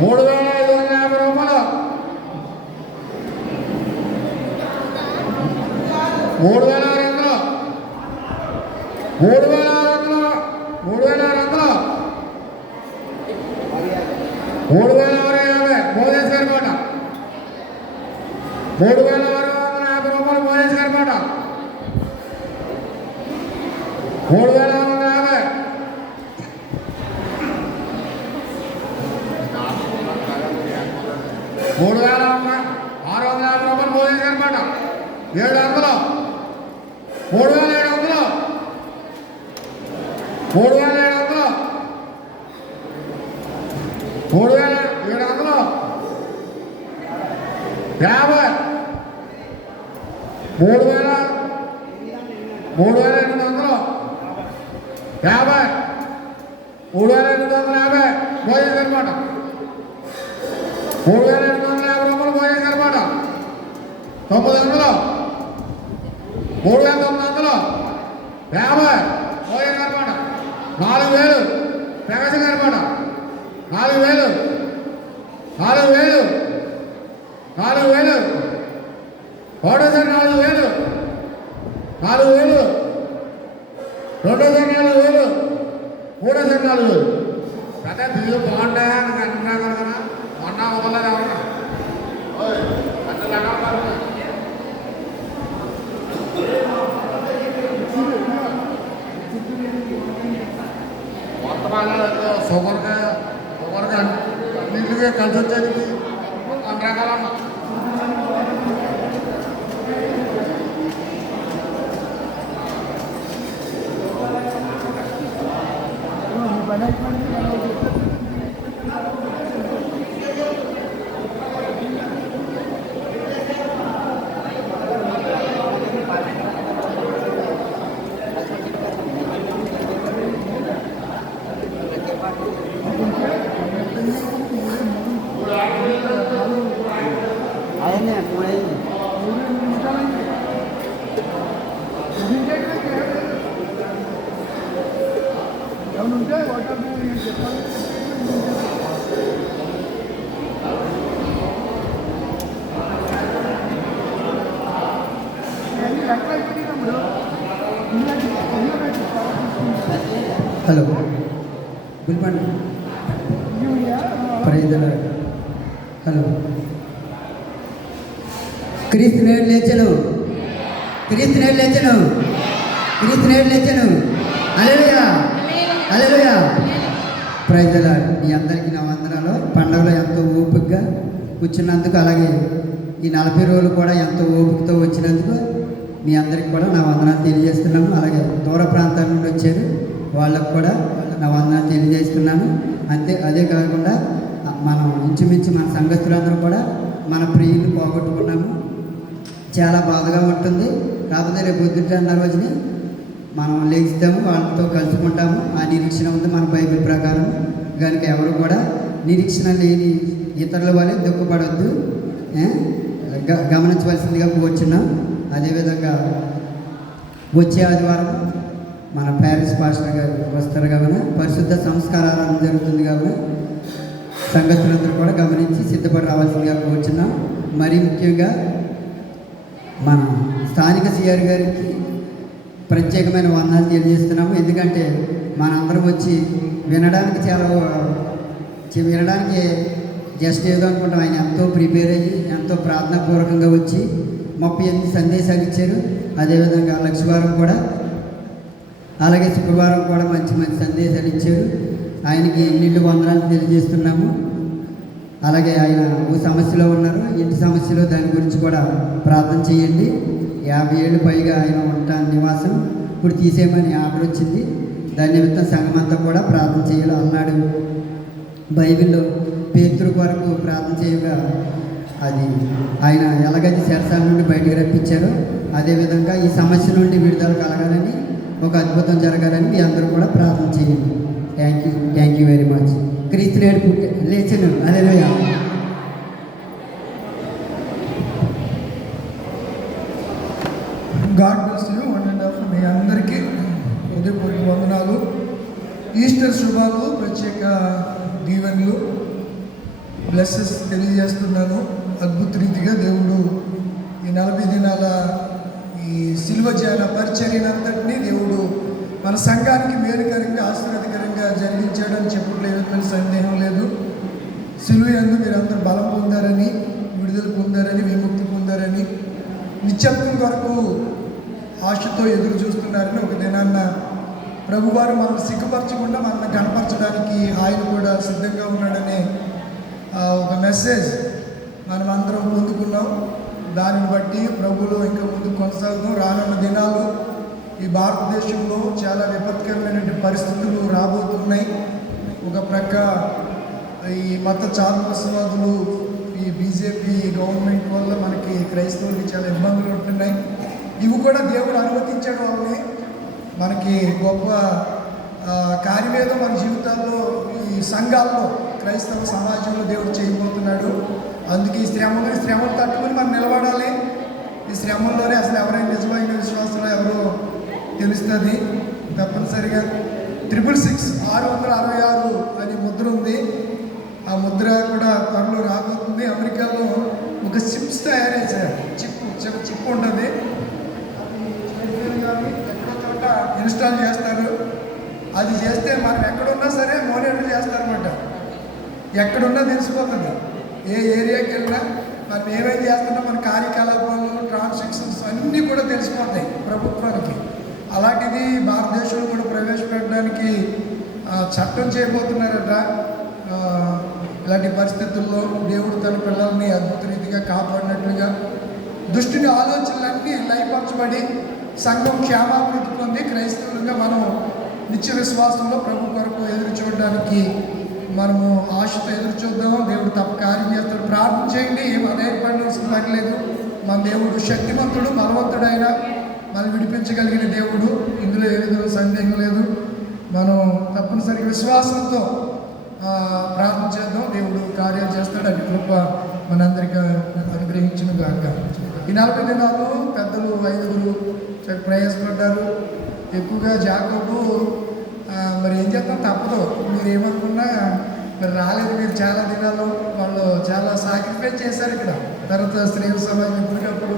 3550 రూపాయలు 3200 3200 3650 మోదేశ్ గారి మాట 3650 రూపాయలు మోదేశ్ గారి మాట 3650 3650 రూపాయలు మోదేశ్ గారి మాట 700 3700 3700 3700 50 3800 50 3850 మోయేజ్ అనమాట 3850 రూపాయలు మోయేజ్ అనమాట 900 3900 50 మోయేజ్ అనమాట 4000 ప్రకాశం అనమాట 4000 4000 4000 ఒకటోసారి 4000 4000 రెండోసారి 4000 మూడోసారి 4000 పెద్ద బియ్యం బాగుంటాయా అని అంటున్నా కదా మొన్న వదలలేదు ఎవరన్నా పెద్ద లగాలు మొత్తం షుగర్గా అన్నింటిగా కలిసి వచ్చేది 2 రకాలన్న అదే మూడైంది హలో గుల్పండి ప్రైజ్ హలో క్రీస్తు నేడు లేచను క్రీస్తు నేడు లేచను క్రీస్తు నేడు లేచను హల్లెలూయా హల్లెలూయా ప్రైజ్ మీ అందరికీ నా వందనాలు. పండుగలో ఎంతో ఓపికగా కూర్చున్నందుకు, అలాగే ఈ 40 రోజులు కూడా ఎంతో ఓపికతో వచ్చినందుకు మీ అందరికీ కూడా నా వందనాలు తెలియజేస్తున్నాము. అలాగే దూర ప్రాంతాల నుండి వచ్చారు వాళ్ళకు కూడా నా వందనాలు తెలియజేస్తున్నాను. అదే కాకుండా మనం ఇంచుమించు మన సంఘస్థులందరూ కూడా మన ప్రియులు పోగొట్టుకున్నాము. చాలా బాధగా ఉంటుంది. కాకపోతే రేపు పొద్దుట అన్న రోజుని మనం లేస్తాము, వాళ్ళతో కలుసుకుంటాము. ఆ నిరీక్షణ ఉంది మన బైబిల్ ప్రకారం. కనుక ఎవరు కూడా నిరీక్షణ లేని ఇతరుల వల్ల దుఃఖపడవద్దు, గమనించవలసిందిగా కోరుచున్నాం. అదేవిధంగా వచ్చే ఆదివారం మన ప్యారిస్ పాస్టర్ గారు వస్తారు కావున పరిశుద్ధ సంస్కారాలు జరుగుతుంది కావున సంగతులందరూ కూడా గమనించి సిద్ధపడి రావాల్సిందిగా కోరుచున్నాం. మరీ ముఖ్యంగా మన స్థానిక సిఆర్ గారికి ప్రత్యేకమైన వందనాలు తెలియజేస్తున్నాము. ఎందుకంటే మనందరం వచ్చి వినడానికి వినడానికి జస్ట్ ఏదో అనుకుంటాం. ఆయన ఎంతో ప్రిపేర్ అయ్యి ఎంతో ప్రార్థనాపూర్వకంగా వచ్చి 38 సందేశాలు ఇచ్చారు. అదేవిధంగా లక్షవారం కూడా, అలాగే శుక్రవారం కూడా మంచి మంచి సందేశాలు ఇచ్చారు. ఆయనకి నిండు వందనాలు తెలియజేస్తున్నాము. అలాగే ఆయన ఓ సమస్యలో ఉన్నారు, ఇంటి సమస్యలో, దాని గురించి కూడా ప్రార్థన చేయండి. 50 ఏళ్ళు పైగా ఆయన ఉంటా నివాసం ఇప్పుడు తీసేయమని ఆర్డర్ వచ్చింది. దాని నిమిత్తం సంఘం అంతా కూడా ప్రార్థన చేయాలి అన్నాడు. బైబిల్లో పేతురు కొరకు ప్రార్థన చేయగా అది ఆయన ఎలాగైతే చెరసాల నుండి బయటకు రప్పించారో అదేవిధంగా ఈ సమస్య నుండి విడుదల కలగాలని, ఒక అద్భుతం జరగాలని మీ అందరూ కూడా ప్రార్థన చేయండి. Thank you very much. క్రీస్తు నేడు లేచను. హల్లెలూయా. God bless you. 1.5 మీ అందరికీ హృదయపూర్వక వందనాలు. ఈస్టర్ శుభాలు, ప్రత్యేక దీవెనలు, బ్లెస్సెస్ తెలియజేస్తున్నాను. అద్భుత రీతిగా దేవుడు ఈ 40 దినాల ఈ సిలువ ధ్యాన పరిచర్యనంతటినీ దేవుడు మన సంఘానికి మేలుకరంగా, ఆశీర్వాదకరంగా జరిగించాడని చెప్పట్లేదు, సందేహం లేదు. సిలువ యందు మీరందరూ బలం పొందారని, విడుదల పొందారని, విముక్తి పొందారని, నిత్యత్వం కొరకు ఆశతో ఎదురు చూస్తున్నారని, ఒక దినాన్న ప్రభువారు మనల్ని సిగ్గుపరచకుండా మనల్ని కనపరచడానికి ఆయన కూడా సిద్ధంగా ఉన్నాడనే ఒక మెసేజ్ మనం అందరం పొందుకున్నాం. దానిని బట్టి ప్రభువులో ఇంకా ముందుకు కొనసాగుతాం. రానున్న దినాలు ఈ భారతదేశంలో చాలా విపత్కరమైనటువంటి పరిస్థితులు రాబోతున్నాయి. ఒక ప్రక్క ఈ మత చార్మస్వాదులు, ఈ బీజేపీ గవర్నమెంట్ వల్ల మనకి క్రైస్తవులకి చాలా ఇబ్బందులు ఉంటున్నాయి. ఇవి కూడా దేవుడు అనుమతించడం వల్లనే మనకి గొప్ప కార్యమేదో మన జీవితాల్లో, ఈ సంఘాల్లో, క్రైస్తవ సమాజంలో దేవుడు చేయబోతున్నాడు. అందుకే ఈ శ్రమలు తట్టుకుని మనం నిలబడాలి. ఈ శ్రమల్లోనే అసలు ఎవరైనా నిజమైన విశ్వాసంలో ఎవరో తెలుస్తుంది. తప్పనిసరిగా 666 666 అని ముద్ర ఉంది. ఆ ముద్ర కూడా త్వరలో రాబోతుంది. అమెరికాలో ఒక చిప్స్ తయారు చేశారు. చిప్ ఉంటుంది, ఇన్స్టాల్ చేస్తారు. అది చేస్తే మనం ఎక్కడున్నా సరే మానిటర్ చేస్తారన్నమాట. ఎక్కడున్నా తెలిసిపోతుంది. ఏ ఏరియాకి వెళ్ళినా మనం ఏమేమి చేస్తున్నా, మన కార్యకలాపాలు, ట్రాన్సాక్షన్స్ అన్నీ కూడా తెలిసిపోతాయి ప్రభుత్వానికి. అలాంటిది భారతదేశంలో కూడా ప్రవేశపెట్టడానికి చట్టం చేయబోతున్నారట. ఇలాంటి పరిస్థితుల్లో దేవుడు తన పిల్లల్ని అద్భుత రీతిగా కాపాడినట్లుగా దుష్టుని ఆలోచనలన్నీ లయపరచబడి సంఘం క్షేమాభివృద్ధి పొంది క్రైస్తవులుగా మనం నిత్య విశ్వాసంలో ప్రభు కొరకు ఎదురు చూడడానికి మనము ఆశతో ఎదురు చూద్దాం. దేవుడు తప్ప కార్యం చేస్తాడు. ప్రార్థన చేయండి. ఏం అనేర్పడాల్సిన పని లేదు. మన దేవుడు శక్తివంతుడు, బలవంతుడైన మనం విడిపించగలిగిన దేవుడు. ఇందులో ఏ విధంగా సందేహం లేదు. మనం తప్పనిసరిగా విశ్వాసంతో ప్రార్థన చేద్దాం. దేవుడు కార్యాలు చేస్తాడు. అది కృప మనందరికీ అనుగ్రహించిన గాక. ఈ 40 దినాలు పెద్దలు 5 ప్రయాసపడ్డారు. ఎక్కువగా జాకోబు మరి ఏం చేద్దాం, తప్పదు. మీరు ఏమనుకున్నా మరి రాలేదు. మీరు చాలా దినాలు వాళ్ళు చాలా సాక్రిఫైస్ చేశారు ఇక్కడ. తర్వాత స్త్రీల సమాజం ఎప్పటికప్పుడు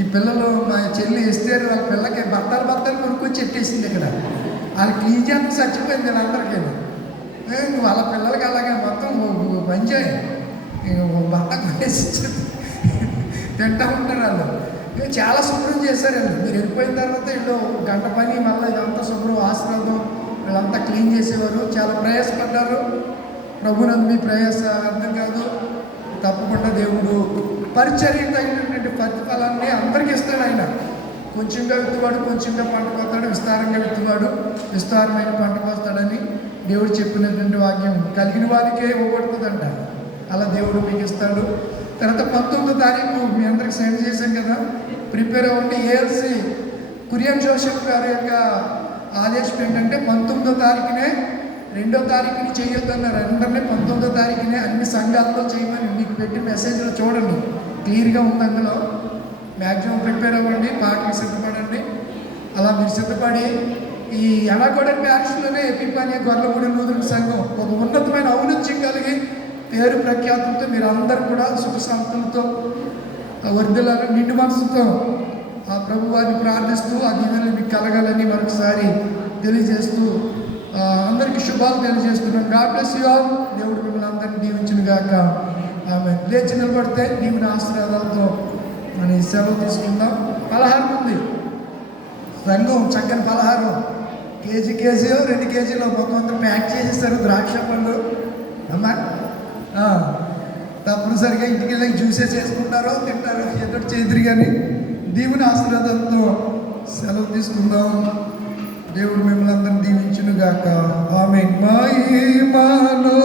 ఈ పిల్లలు, మా చెల్లి ఎస్తేరు వాళ్ళ పిల్లకి బట్టలు కొనుక్కొచ్చి చెప్పేసింది ఇక్కడ. వాళ్ళకి ఈ చేత చచ్చిపోయింది వీళ్ళందరికీ. వాళ్ళ పిల్లలకి అలాగే మొత్తం పంచాయి బట్ట కొనేసి తింటా ఉంటారు వాళ్ళు. చాలా శుభ్రం చేశారండి. మీరు వెళ్ళిపోయిన తర్వాత వీళ్ళు గంట పని మళ్ళీ ఇదంతా శుభ్రం, ఆశీర్వాదం వీళ్ళంతా క్లీన్ చేసేవారు. చాలా ప్రయాసపడ్డారు. ప్రభునందు మీ ప్రయాస అర్థం కాదు. తప్పకుండా దేవుడు పరిచర్య తగినటువంటి ప్రతిఫలాన్ని అందరికీ ఇస్తాడు. ఆయన కొంచెంగా విత్తువాడు కొంచెంగా పంట కోస్తాడు, విస్తారంగా విత్తువాడు విస్తారమైన పంట కోస్తాడని దేవుడు చెప్పినటువంటి వాక్యం కలిగిన వారికే ఇవ్వబడుతుందంట. అలా దేవుడు మీకు ఇస్తాడు. తర్వాత 19వ తారీఖు మీ అందరికి సెండ్ చేశాం కదా, ప్రిపేర్ అవ్వండి. ఏఎల్సి కురియన్ జోసెఫ్ గారి యొక్క ఆదేశం ఏంటంటే 19వ తారీఖునే, 2వ తారీఖుని చేయొద్దన్నారు. అందరినీ 19వ తారీఖునే అన్ని సంఘాల్లో చేయమని మీకు పెట్టి మెసేజ్లో చూడండి, క్లియర్గా ఉంది. అందులో మ్యాక్సిమం ప్రిపేర్ అవ్వండి, పాటలు సిద్ధపడండి. అలా మీరు సిద్ధపడి ఈ ఎలాగొడ ప్యారిస్లోనే ఎపిపానియా గొర్రెలగూడెం నూతన సంఘం ఒక ఉన్నతమైన ఔన్నత్యం కలిగి పేరు ప్రఖ్యాతులతో మీరు అందరూ కూడా సుఖ శాంతులతో వర్ధిల్లాలి. నిండు మనసుతో ఆ ప్రభువారిని ప్రార్థిస్తూ ఆ దీవెనలు మీకు కలగాలని మరొకసారి తెలియజేస్తూ అందరికీ శుభాలు తెలియజేస్తున్నాను. God bless you all. దేవుడు మిమ్మల్ని అందరినీ దీవించును గాక. ఆమె లేచి నిలబడితే దీవెన ఆశీర్వాదాలతో మనం సెలవు తీసుకుందాం. పలహారం ఉంది, సంఘం చక్కని పలహారం కేజీ 2 కేజీలో మొత్తం అంతా ప్యాక్ చేసేస్తారు. ద్రాక్ష పండు అమ్మా తప్పనిసరిగా ఇంటికి వెళ్ళి జ్యూసెస్ చేసుకుంటారో తింటారో ఎదుటి చేదురు. కానీ దీవుని ఆశీర్వాదంతో సెలవు తీసుకుందాం. దేవుడు మిమ్మల్ని అందరిని దీవించును గాక. ఆమేన్. మహిమలో